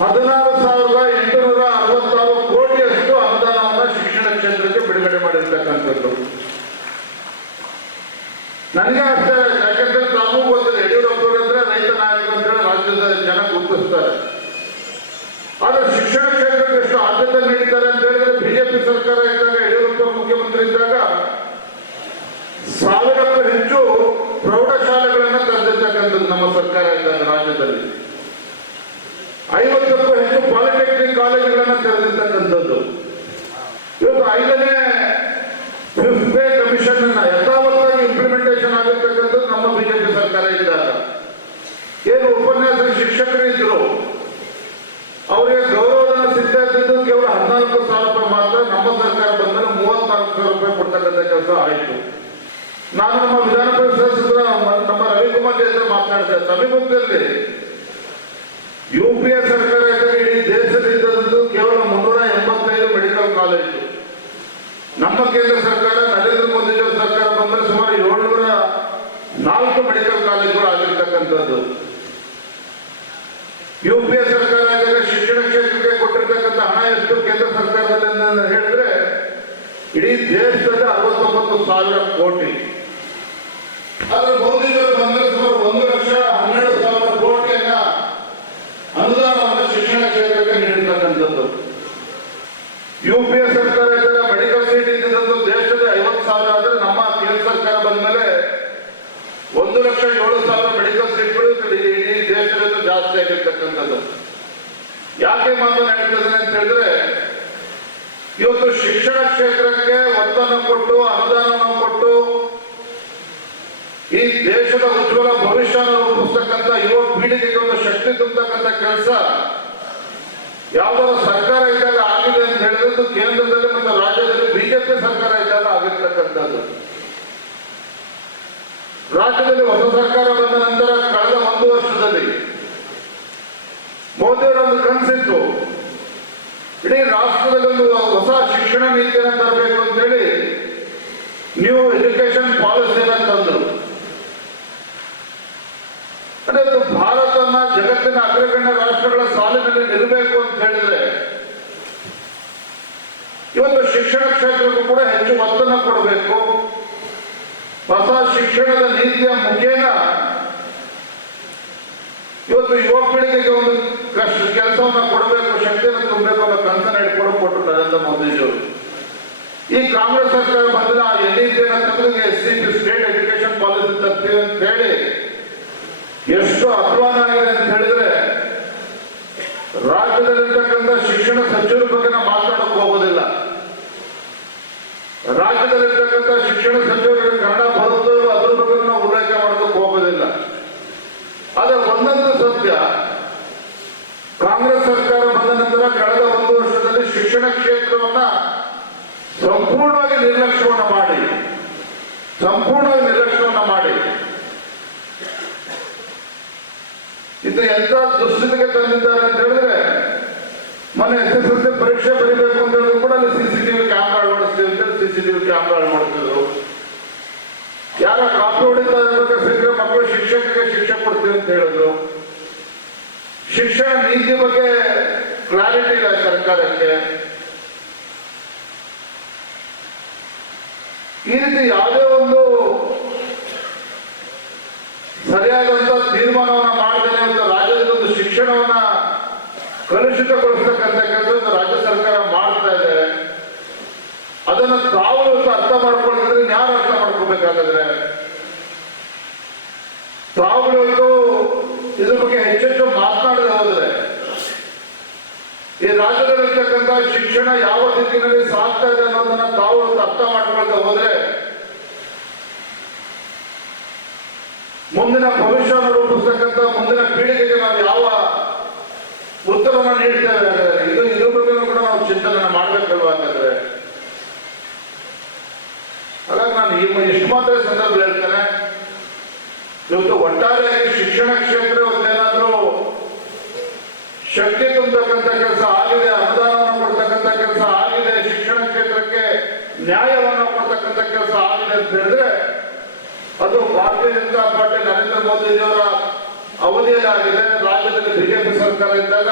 16,866 ಕೋಟಿಯಷ್ಟು ಅನುದಾನವನ್ನು ಶಿಕ್ಷಣ ಕ್ಷೇತ್ರಕ್ಕೆ ಬಿಡುಗಡೆ ಮಾಡಿರ್ತಕ್ಕಂಥದ್ದು. ನನಗೆ ಅಷ್ಟೇ, ಯಾಕಂದ್ರೆ ತಾವು ಗೊತ್ತಿಲ್ಲ, ಯಡಿಯೂರಪ್ಪ ಅಂದ್ರೆ ರೈತ ನಾಯಕರು ಅಂತ ಹೇಳಿ ರಾಜ್ಯದ ಜನ ಗುರುತಿಸ್ತಾರೆ. ಆದ್ರೆ ಶಿಕ್ಷಣ ಕ್ಷೇತ್ರಕ್ಕೆ ಎಷ್ಟು ಆದ್ಯತೆ ನೀಡಿದ್ದಾರೆ ಅಂತ ಹೇಳಿದ್ರೆ, ಬಿಜೆಪಿ ಸರ್ಕಾರ ಇದ್ದಾಗ, ಯಡಿಯೂರಪ್ಪ ಮುಖ್ಯಮಂತ್ರಿ ಇದ್ದಾಗ 1000ಕ್ಕೂ ಹೆಚ್ಚು ಪ್ರೌಢಶಾಲೆಗಳನ್ನ ತೆರೆದಿರ್ತಕ್ಕಂಥದ್ದು ನಮ್ಮ ಸರ್ಕಾರ ಇದ್ದಾಗ ರಾಜ್ಯದಲ್ಲಿ. 50ಕ್ಕೂ ಹೆಚ್ಚು ಪಾಲಿಟೆಕ್ನಿಕ್ ಕಾಲೇಜುಗಳನ್ನ ತೆರೆದಿರ್ತಕ್ಕಂಥದ್ದು. ಇವತ್ತು 5ನೇ ಫಿಫ್ತ್ ಪೇ ಕಮಿಷನ್ ಅನ್ನ ಯಥಾವತ್ತಾಗಿ ಇಂಪ್ಲಿಮೆಂಟೇಷನ್ ಆಗಿರ್ತಕ್ಕಂಥದ್ದು ನಮ್ಮ ಬಿಜೆಪಿ ಸರ್ಕಾರ ಇದ್ದಾಗ. ಏನು ಉಪನ್ಯಾಸ ಶಿಕ್ಷಕರು ಇದ್ರು, ಅವರಿಗೆ ಗೌರವಧನ ಸಿಗ್ತಾ ಇದ್ದಿದ್ದು ಕೇವಲ 14,000 ರೂಪಾಯಿ ಮಾತ್ರ. ನಮ್ಮ ಸರ್ಕಾರ ಬಂದರೆ 34,000 ರೂಪಾಯಿ ಕೊಡ್ತಕ್ಕಂಥ ಕೆಲಸ ಆಯಿತು. ನಾನು ನಮ್ಮ ವಿಧಾನ ಪರಿಷತ್ ನಮ್ಮ ರವಿಕುಮಾರ್ ಜೊತೆ ಮಾತನಾಡ್ತೇನೆ. ತಮಿಳುನಾಡಿನಲ್ಲಿ UPA ಸರ್ಕಾರ ಇದ್ದಾಗ ಇಡೀ ದೇಶದಿಂದ ಕೇವಲ 385 ಮೆಡಿಕಲ್ ಕಾಲೇಜು. ನಮ್ಮ ಕೇಂದ್ರ ಸರ್ಕಾರ ನರೇಂದ್ರ ಮೋದಿ ಸರ್ಕಾರ ಬಂದರೆ ಸುಮಾರು 704 ಮೆಡಿಕಲ್ ಕಾಲೇಜುಗಳು ಆಗಿರ್ತಕ್ಕಂಥದ್ದು. UPA ಸರ್ಕಾರ ಇದ್ದಾಗ ಶಿಕ್ಷಣ ಕ್ಷೇತ್ರಕ್ಕೆ ಕೊಟ್ಟಿರ್ತಕ್ಕಂಥ ಹಣ ಎಷ್ಟು ಕೇಂದ್ರ ಸರ್ಕಾರದಲ್ಲಿ ಹೇಳಿದ್ರೆ ಇಡೀ ದೇಶದಲ್ಲಿ 69,000 ಕೋಟಿ. ಆದ್ರೆ ಮೋದಿಯವರು ಬಂದರೆ ಸುಮಾರು 1,12,000 ಕೋಟಿಯನ್ನ ಅನುದಾನವನ್ನು ಶಿಕ್ಷಣ ಕ್ಷೇತ್ರಕ್ಕೆ ನೀಡಿರ್ತಕ್ಕಂಥದ್ದು. UPA ಸರ್ಕಾರ ಇದ್ದಾಗ ಮೆಡಿಕಲ್ ಸೀಟ್ ಇದ್ದಿದ್ದು ದೇಶದ 50,000 ಆದ್ರೆ ನಮ್ಮ ಕೇಂದ್ರ ಸರ್ಕಾರ ಬಂದ್ಮೇಲೆ 1,07,000 ಮೆಡಿಕಲ್ ಸೀಟ್ಗಳು ಇಡೀ ದೇಶದಲ್ಲಿ ಜಾಸ್ತಿ ಆಗಿರ್ತಕ್ಕಂಥದ್ದು. ಯಾಕೆ ಮಾತನಾಡ್ತದೆ ಅಂತ ಹೇಳಿದ್ರೆ, ಇವತ್ತು ಶಿಕ್ಷಣ ಕ್ಷೇತ್ರಕ್ಕೆ ಒತ್ತನ್ನು ಕೊಟ್ಟು ಅನುದಾನವನ್ನು ಕೊಟ್ಟು ಈ ದೇಶದ ಉಜ್ವಲ ಭವಿಷ್ಯನ ರೂಪಿಸ್ತಕ್ಕಂಥ ಯುವ ಪೀಳಿಗೆಗೆ ಒಂದು ಶಕ್ತಿ ತುಂಬತಕ್ಕಂಥ ಕೆಲಸ ಯಾವ್ದಾದ್ರು ಸರ್ಕಾರ ಇದ್ದಾಗ ಆಗಿದೆ ಅಂತ ಹೇಳಿದ್ರೆ ಕೇಂದ್ರದಲ್ಲಿ ಮತ್ತು ರಾಜ್ಯದಲ್ಲಿ ಬಿಜೆಪಿ ಸರ್ಕಾರ ಇದ್ದಾಗ ಆಗಿರ್ತಕ್ಕಂಥದ್ದು. ರಾಜ್ಯದಲ್ಲಿ ಹೊಸ ಸರ್ಕಾರ ಬಂದ ನಂತರ ಕಳೆದ 1 ವರ್ಷದಲ್ಲಿ ಮೋದಿಯವರ ಒಂದು ಕನಸಿತ್ತು, ಇಡೀ ರಾಷ್ಟ್ರದಲ್ಲಿ ಒಂದು ಹೊಸ ಶಿಕ್ಷಣ ನೀತಿಯನ್ನು ತರಬೇಕು ಅಂತ ಹೇಳಿ ನ್ಯೂ ಎಜುಕೇಶನ್ ಪಾಲಿಸಿಯನ್ನು ತಂದರು. ಅಂದ್ರೆ ಭಾರತನ ಜಗತ್ತಿನ ಅಗ್ರಗಣ್ಯ ರಾಷ್ಟ್ರಗಳ ಸಾಲಿನಲ್ಲಿ ನಿಲ್ಲಬೇಕು ಅಂತ ಹೇಳಿದ್ರೆ ಇವತ್ತು ಶಿಕ್ಷಣ ಕ್ಷೇತ್ರಕ್ಕೂ ಕೂಡ ಹೆಚ್ಚು ಒತ್ತನ್ನು ಕೊಡಬೇಕು. ಹೊಸ ಶಿಕ್ಷಣದ ನೀತಿಯ ಮುಖೇನ ಇವತ್ತು ಯುವ ಪೀಳಿಗೆಗೆ ಒಂದು ಕೆಲಸವನ್ನ ಕೊಡಬೇಕು, ಶಕ್ತಿಯನ್ನು ತುಂಬಬೇಕು ಅನ್ನೋ ಕನಸನ್ನು ಹಿಡ್ಕೊಂಡು ನರೇಂದ್ರ ಮೋದಿಜಿಯವರು. ಈ ಕಾಂಗ್ರೆಸ್ ಸರ್ಕಾರ ಬಂದ NEP-ನ ತೆಗೆದು SCP ಸ್ಟೇಟ್ ಎಜುಕೇಶನ್ ಪಾಲಿಸಿ ತರ್ತೀವಿ ಅಂತ ಹೇಳಿ ಎಷ್ಟು ಅಧ್ವಾನ ಆಗಿದೆ ಅಂತ ಹೇಳಿದ್ರೆ, ರಾಜ್ಯದಲ್ಲಿರ್ತಕ್ಕಂಥ ಶಿಕ್ಷಣ ಸಚಿವರ ಬಗ್ಗೆ ನಾವು ಮಾತನಾಡಕ್ಕೆ ಹೋಗೋದಿಲ್ಲ. ರಾಜ್ಯದಲ್ಲಿರ್ತಕ್ಕಂಥ ಶಿಕ್ಷಣ ಸಚಿವರಿಗೆ ಕನ್ನಡ ಬರುತ್ತೋ ಅದ್ರ ಬಗ್ಗೆ ನಾವು ಉಲ್ಲೇಖ ಮಾಡೋದಕ್ಕೆ ಹೋಗೋದಿಲ್ಲ. ಆದ್ರೆ ಒಂದಂತೂ ಸತ್ಯ, ಕಾಂಗ್ರೆಸ್ ಸರ್ಕಾರ ಬಂದ ನಂತರ ಕಳೆದ 1 ವರ್ಷದಲ್ಲಿ ಶಿಕ್ಷಣ ಕ್ಷೇತ್ರವನ್ನ ಸಂಪೂರ್ಣವಾಗಿ ನಿರ್ಲಕ್ಷ್ಯವನ್ನ ಮಾಡಿ ಇದು ಎಂತ ದುಸ್ಥಿತಿಗೆ ತಂದಿದ್ದಾರೆ ಅಂತ ಹೇಳಿದ್ರೆ, ಮೊನ್ನೆ SSLC ಪರೀಕ್ಷೆ ಬರೀಬೇಕು ಅಂತ ಹೇಳಿದ್ರು ಕೂಡ ಅಲ್ಲಿ CCTV ಕ್ಯಾಮ್ರಾ ಅಳವಡಿಸ್ತೀವಿ ಅಂತ CCTV ಕ್ಯಾಮ್ರಾ ಅಳವಡಿಸಿದ್ರು. ಯಾರ ಕಾಪಿ ಹೊಡಿತಾ ಇರ್ಬೇಕಾದ್ರೆ ಮಕ್ಕಳು ಶಿಕ್ಷಕರಿಗೆ ಶಿಕ್ಷೆ ಕೊಡ್ತೀವಿ ಅಂತ ಹೇಳಿದ್ರು. ಶಿಕ್ಷಣ ನೀತಿ ಬಗ್ಗೆ ಕ್ಲಾರಿಟಿ ಇಲ್ಲ ಸರ್ಕಾರಕ್ಕೆ. ಈ ರೀತಿ ಯಾವುದೇ ಒಂದು ಸರಿಯಾದಂತ ತೀರ್ಮಾನವನ್ನ ಮಾಡದೇನೆ ಒಂದು ರಾಜ್ಯದಲ್ಲಿ ಒಂದು ಶಿಕ್ಷಣವನ್ನ ಕಲುಷಿತಗೊಳಿಸ್ತಕ್ಕಂಥ ಕೆಲಸ ರಾಜ್ಯ ಸರ್ಕಾರ ಮಾಡ್ತಾ ಇದೆ. ಅದನ್ನ ತಾವು ಅರ್ಥ ಮಾಡ್ಕೊಂಡಿದ್ರೆ ಯಾರು ಅರ್ಥ ಮಾಡ್ಕೋಬೇಕಾದ್ರೆ ತಾವುಗಳು ಇದ್ರ ಬಗ್ಗೆ ಹೆಚ್ಚೆಚ್ಚು ಮಾತನಾಡದೆ ಹೋದ್ರೆ ಈ ರಾಜ್ಯದಲ್ಲಿರ್ತಕ್ಕಂಥ ಶಿಕ್ಷಣ ಯಾವ ದಿಕ್ಕಿನಲ್ಲಿ ಸಾಗ್ತಾ ಇದೆ ಅನ್ನೋದನ್ನ ತಾವು ಅರ್ಥ ಮಾಡ್ಕೊಳ್ತಾ ಹೋದ್ರೆ ಮುಂದಿನ ಭವಿಷ್ಯವನ್ನು ರೂಪಿಸ್ತಕ್ಕಂಥ ಮುಂದಿನ ಪೀಳಿಗೆಗೆ ನಾವು ಯಾವ ಉತ್ತರವನ್ನ ನೀಡ್ತೇವೆ ಹಾಗಾದ್ರೆ ಇದ್ರ ಬಗ್ಗೆ ಕೂಡ ನಾವು ಚಿಂತನೆ ಮಾಡ್ಬೇಕಲ್ವಾ ಹಾಗಾದ್ರೆ. ಹಾಗಾಗಿ ನಾನು ಇಷ್ಟು ಮಾತ್ರ ಸಂದರ್ಭ ಹೇಳ್ತೇನೆ, ಇವತ್ತು ಒಟ್ಟಾರೆಯಾಗಿ ಶಿಕ್ಷಣ ಕ್ಷೇತ್ರ ಏನಾದ್ರೂ ಶಕ್ತಿ ತುಂಬತಕ್ಕಂಥ ಕೆಲಸ ಆಗಿದೆ, ಅನುದಾನವನ್ನು ಕೊಡ್ತಕ್ಕಂಥ ಕೆಲಸ ಆಗಿದೆ, ಶಿಕ್ಷಣ ಕ್ಷೇತ್ರಕ್ಕೆ ನ್ಯಾಯವನ್ನು ಕೊಡ್ತಕ್ಕಂಥ ಕೆಲಸ ಆಗಿದೆ ಅಂತ ಹೇಳಿದ್ರೆ ಅದು ಭಾರತೀಯ ಜನತಾ ಪಾರ್ಟಿ ನರೇಂದ್ರ ಮೋದಿಜಿಯವರ ಅವಧಿಯಲ್ಲಿ ಆಗಿದೆ. ರಾಜ್ಯದಲ್ಲಿ ಬಿಜೆಪಿ ಸರ್ಕಾರ ಇದ್ದಾಗ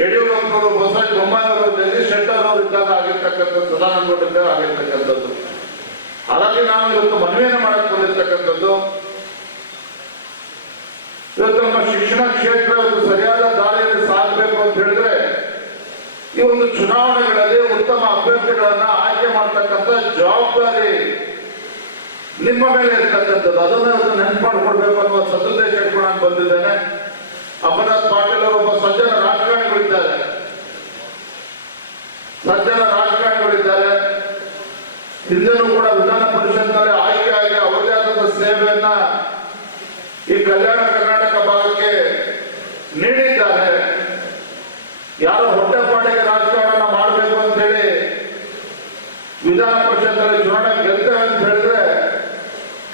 ಯಡಿಯೂರಪ್ಪನವರು, ಬಸವರಾಜ ಬೊಮ್ಮಾಯಿಯವರು, ಜಗದೀಶ್ ಶೆಟ್ಟರ್ ಅವರು ಇದ್ದಾಗ ಆಗಿರ್ತಕ್ಕಂಥದ್ದು, ಸದಾನಂದ ಗೌಡ ಆಗಿರ್ತಕ್ಕಂಥದ್ದು. ಹಾಗಾಗಿ ನಾವು ಇವತ್ತು ಮನವಿಯನ್ನು ಮಾಡಕ್ ಬಂದಿರ್ತಕ್ಕಂಥದ್ದು, ಇವತ್ತು ನಮ್ಮ ಶಿಕ್ಷಣ ಕ್ಷೇತ್ರ ಇವತ್ತು ಸರಿಯಾದ ದಾರಿಯಲ್ಲಿ ಸಾಗಬೇಕು ಅಂತ ಹೇಳಿದ್ರೆ ಈ ಒಂದು ಚುನಾವಣೆಗಳಲ್ಲಿ ಉತ್ತಮ ಅಭ್ಯರ್ಥಿಗಳನ್ನ ಆಯ್ಕೆ ಮಾಡ್ತಕ್ಕಂಥ ಜವಾಬ್ದಾರಿ ನಿಮ್ಮ ಮೇಲೆ ಇರ್ತಕ್ಕಂಥದ್ದು. ಅದನ್ನ ಇವತ್ತು ನೆನಪು ಮಾಡಿಕೊಡ್ಬೇಕು ಅನ್ನುವ ಸದುದ್ದೇಶ ಇಟ್ಕೊಂಡು ನಾನು ಬಂದಿದ್ದೇನೆ. ಅಮರನಾಥ್ ಪಾಟೀಲ್ ಅವರು ಒಬ್ಬ ಸಜ್ಜನ ರಾಜಕಾರಣಿಗಳಿದ್ದಾರೆ, ಹಿಂದೆನೂ ಕೂಡ ವಿಧಾನ ಪರಿಷತ್ನಲ್ಲಿ ಆಯ್ಕೆಯಾಗಿ ಅವರದೇ ಆದ ಸೇವೆಯನ್ನ ಈ ಕಲ್ಯಾಣ ಕರ್ನಾಟಕ ಭಾಗಕ್ಕೆ ನೀಡಿದ್ದಾರೆ. ಯಾರೋ ಹೊಟ್ಟೆಪಾಡಿಗೆ ರಾಜಕಾರಣ ಮಾಡಬೇಕು ಅಂತ ಹೇಳಿ ವಿಧಾನ ಪರಿಷತ್ನಲ್ಲಿ ಚುನಾವಣೆ ಗೆಲ್ತೇವೆ ಅಂತ ಹೇಳಿದ್ರೆ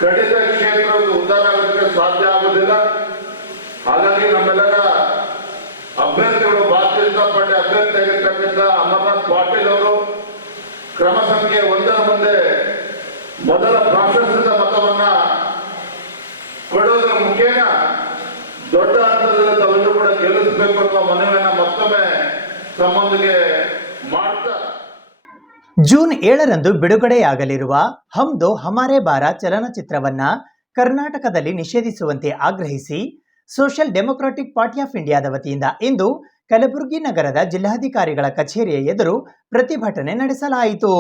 ಖಂಡಿತ ಕ್ಷೇತ್ರದ ಉದ್ಧಾರ ಆಗೋದಕ್ಕೆ ಸಾಧ್ಯ ಆಗುವುದಿಲ್ಲ. ಹಾಗಾಗಿ ನಮ್ಮೆಲ್ಲರ ಅಭ್ಯರ್ಥಿಗಳು ಭಾರತೀಯ ಜನತಾ ಪಾರ್ಟಿ ಅಭ್ಯರ್ಥಿ ಆಗಿರ್ತಕ್ಕಂಥ ಅಮರನಾಥ್ ಪಾಟೀಲ್ ಅವರು ಕ್ರಮ ಸಂಖ್ಯೆ 1 ಮುಂದೆ ಮೊದಲ ಪ್ರಾಶಸ್ತ್ಯದ ಮತವನ್ನ ಕೊಡೋದ್ರ ಮುಖೇನ ದೊಡ್ಡ ಅಂತರದಲ್ಲಿ ತಾವೆಲ್ಲರೂ ಕೂಡ ಗೆಲ್ಲಿಸಬೇಕು ಅನ್ನುವ ಮನವಿಯನ್ನ ಮತ್ತೊಮ್ಮೆ ತಮ್ಮೊಂದಿಗೆ ಮಾಡ್ತಾ ಜೂನ್ 7ರಂದು ಬಿಡುಗಡೆಯಾಗಲಿರುವ ಹಮ್ ದೋ ಹಮಾರೆ ಬಾರ ಚಲನಚಿತ್ರವನ್ನ ಕರ್ನಾಟಕದಲ್ಲಿ ನಿಷೇಧಿಸುವಂತೆ ಆಗ್ರಹಿಸಿ ಸೋಷಿಯಲ್ ಡೆಮೊಕ್ರಾಟಿಕ್ ಪಾರ್ಟಿ ಆಫ್ ಇಂಡಿಯಾದ ವತಿಯಿಂದ ಇಂದು ಕಲಬುರಗಿ ನಗರದ ಜಿಲ್ಲಾಧಿಕಾರಿಗಳ ಕಚೇರಿಯ ಎದುರು ಪ್ರತಿಭಟನೆ ನಡೆಸಲಾಯಿತು.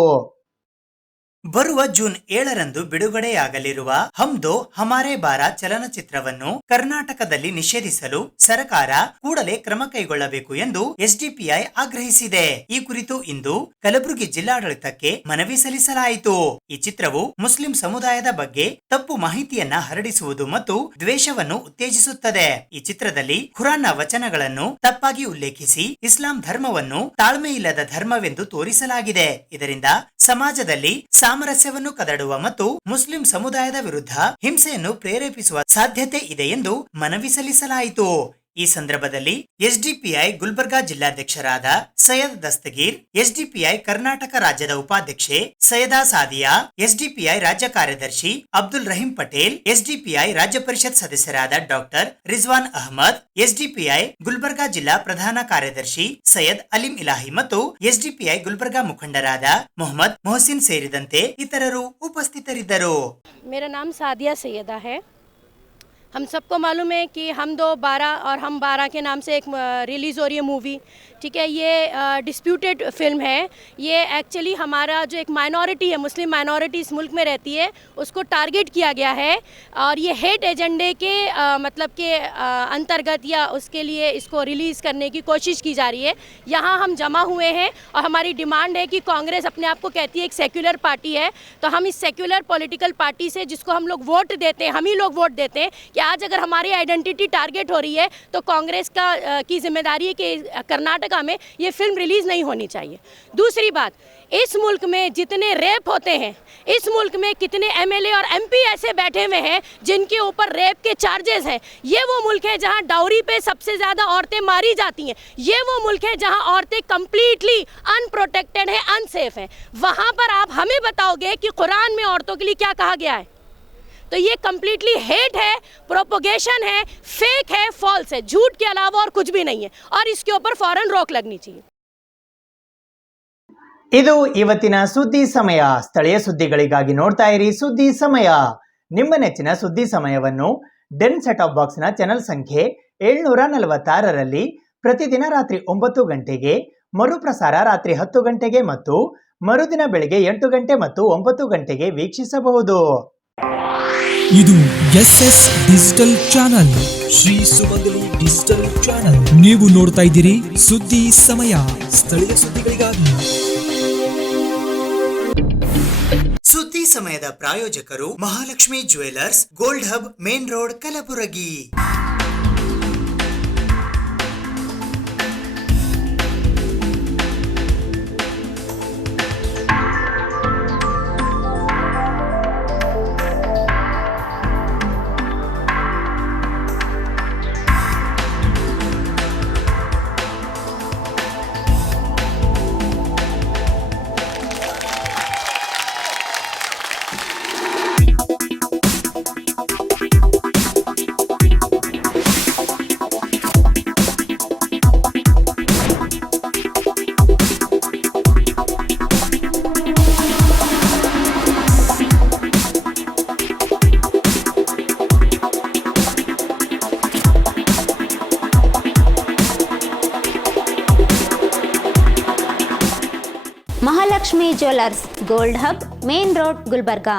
ಬರುವ ಜೂನ್ 7ರಂದು ಬಿಡುಗಡೆಯಾಗಲಿರುವ ಹಮ್ ದೋ ಹಮಾರೆ ಬಾರ ಚಲನಚಿತ್ರವನ್ನು ಕರ್ನಾಟಕದಲ್ಲಿ ನಿಷೇಧಿಸಲು ಸರ್ಕಾರ ಕೂಡಲೇ ಕ್ರಮ ಕೈಗೊಳ್ಳಬೇಕು ಎಂದು ಎಸ್ಡಿಪಿಐ ಆಗ್ರಹಿಸಿದೆ. ಈ ಕುರಿತು ಇಂದು ಕಲಬುರಗಿ ಜಿಲ್ಲಾಡಳಿತಕ್ಕೆ ಮನವಿ ಸಲ್ಲಿಸಲಾಯಿತು. ಈ ಚಿತ್ರವು ಮುಸ್ಲಿಂ ಸಮುದಾಯದ ಬಗ್ಗೆ ತಪ್ಪು ಮಾಹಿತಿಯನ್ನ ಹರಡಿಸುವುದು ಮತ್ತು ದ್ವೇಷವನ್ನು ಉತ್ತೇಜಿಸುತ್ತದೆ. ಈ ಚಿತ್ರದಲ್ಲಿ ಖುರಾನ್ನ ವಚನಗಳನ್ನು ತಪ್ಪಾಗಿ ಉಲ್ಲೇಖಿಸಿ ಇಸ್ಲಾಂ ಧರ್ಮವನ್ನು ತಾಳ್ಮೆಯಿಲ್ಲದ ಧರ್ಮವೆಂದು ತೋರಿಸಲಾಗಿದೆ. ಇದರಿಂದ ಸಮಾಜದಲ್ಲಿ ಸಾಮರಸ್ಯವನ್ನು ಕದಡುವ ಮತ್ತು ಮುಸ್ಲಿಂ ಸಮುದಾಯದ ವಿರುದ್ಧ ಹಿಂಸೆಯನ್ನು ಪ್ರೇರೇಪಿಸುವ ಸಾಧ್ಯತೆ ಇದೆ ಎಂದು ಮನವಿ ಸಲ್ಲಿಸಲಾಯಿತು. ಈ ಸಂದರ್ಭದಲ್ಲಿ ಎಸ್ಡಿಪಿಐ ಗುಲ್ಬರ್ಗಾ ಜಿಲ್ಲಾಧ್ಯಕ್ಷರಾದ ಸೈಯದ್ ದಸ್ತಗೀರ್, ಎಸ್ಡಿಪಿಐ ಕರ್ನಾಟಕ ರಾಜ್ಯದ ಉಪಾಧ್ಯಕ್ಷೆ ಸೈಯದಾ ಸಾದಿಯಾ, ಎಸ್ಡಿಪಿಐ ರಾಜ್ಯ ಕಾರ್ಯದರ್ಶಿ ಅಬ್ದುಲ್ ರಹೀಂ ಪಟೇಲ್, ಎಸ್ಡಿಪಿಐ ರಾಜ್ಯ ಪರಿಷತ್ ಸದಸ್ಯರಾದ ಡಾಕ್ಟರ್ ರಿಜ್ವಾನ್ ಅಹಮದ್, ಎಸ್ಡಿಪಿಐ ಗುಲ್ಬರ್ಗಾ ಜಿಲ್ಲಾ ಪ್ರಧಾನ ಕಾರ್ಯದರ್ಶಿ ಸೈಯದ್ ಅಲಿಂ ಇಲಾಹಿ ಮತ್ತು ಎಸ್ಡಿಪಿಐ ಗುಲ್ಬರ್ಗಾ ಮುಖಂಡರಾದ ಮೊಹಮ್ಮದ್ ಮೊಹಸಿನ್ ಸೇರಿದಂತೆ ಇತರರು ಉಪಸ್ಥಿತರಿದ್ದರು. मेरा नाम सादिया सैयदा है। हम सबको मालूम है कि हम दो 12 और हम 12 के नाम से एक रिलीज़ हो रही है मूवी, ठीक है। ये डिस्प्यूटेड फिल्म है। ये एक्चुअली हमारा जो एक माइनॉरिटी है, मुस्लिम माइनॉरिटी इस मुल्क में रहती है, उसको टारगेट किया गया है और ये हेट एजेंडे के मतलब के अंतर्गत या उसके लिए इसको रिलीज़ करने की कोशिश की जा रही है। यहाँ हम जमा हुए हैं और हमारी डिमांड है कि कांग्रेस अपने आप को कहती है एक सेक्युलर पार्टी है, तो हम इस सेक्युलर पॉलिटिकल पार्टी से जिसको हम लोग वोट देते हैं, हम ही लोग वोट देते हैं कि आज अगर हमारी आइडेंटिटी टारगेट हो रही है तो कांग्रेस की जिम्मेदारी है कि कर्नाटका में ये फिल्म रिलीज़ नहीं होनी चाहिए। दूसरी बात, इस मुल्क में जितने रेप होते हैं, इस मुल्क में कितने एमएलए और एमपी ऐसे बैठे हुए हैं जिनके ऊपर रेप के चार्जेस हैं। ये वो मुल्क है जहां डाउरी पे सबसे ज़्यादा औरतें मारी जाती हैं। ये वो मुल्क है जहां औरतें कंप्लीटली अनप्रोटेक्टेड हैं, अनसेफ हैं। वहां पर आप हमें बताओगे कि कुरान में औरतों के लिए क्या कहा गया है? तो ये कंप्लीटली हेट है, प्रोपोगेशन है, फेक है, फॉल्स है, झूठ के अलावा और कुछ भी नहीं है, और इसके ऊपर फौरन रोक लगनी चाहिए। ಇದು ಇವತ್ತಿನ ಸುದ್ದಿ ಸಮಯ. ಸ್ಥಳೀಯ ಸುದ್ದಿಗಳಿಗಾಗಿ ನೋಡ್ತಾ ಇರಿ ಸುದ್ದಿ ಸಮಯ. ನಿಮ್ಮ ನೆಚ್ಚಿನ ಸುದ್ದಿ ಸಮಯವನ್ನು ಡೆನ್ ಸೆಟ್ ಆಫ್ ಬಾಕ್ಸ್ನ ಚಾನೆಲ್ ಸಂಖ್ಯೆ 746ರಲ್ಲಿ ಪ್ರತಿದಿನ ರಾತ್ರಿ 9 ಗಂಟೆಗೆ, ಮರುಪ್ರಸಾರ ರಾತ್ರಿ 10 ಗಂಟೆಗೆ ಮತ್ತು ಮರುದಿನ ಬೆಳಗ್ಗೆ 8 ಗಂಟೆ ಮತ್ತು 9 ಗಂಟೆಗೆ ವೀಕ್ಷಿಸಬಹುದು. ಇದು SS ಡಿಜಿಟಲ್ ಚಾನಲ್, ಶ್ರೀ ಸುಮಂಗಲಿ ಡಿಜಿಟಲ್ ಚಾನಲ್. ನೀವು ನೋಡ್ತಾ ಇದ್ದೀರಿ ಸುದ್ದಿ ಸಮಯ, ಸ್ಥಳೀಯ ಸುದ್ದಿಗಳಿಗಾಗಿ. ಸುದ್ದಿ ಸಮಯದ ಪ್ರಾಯೋಜಕರು Mahalakshmi jewellers, gold hub, main road, Kalaburagi. Mahalakshmi jewellers, gold hub, main road, Gulbarga.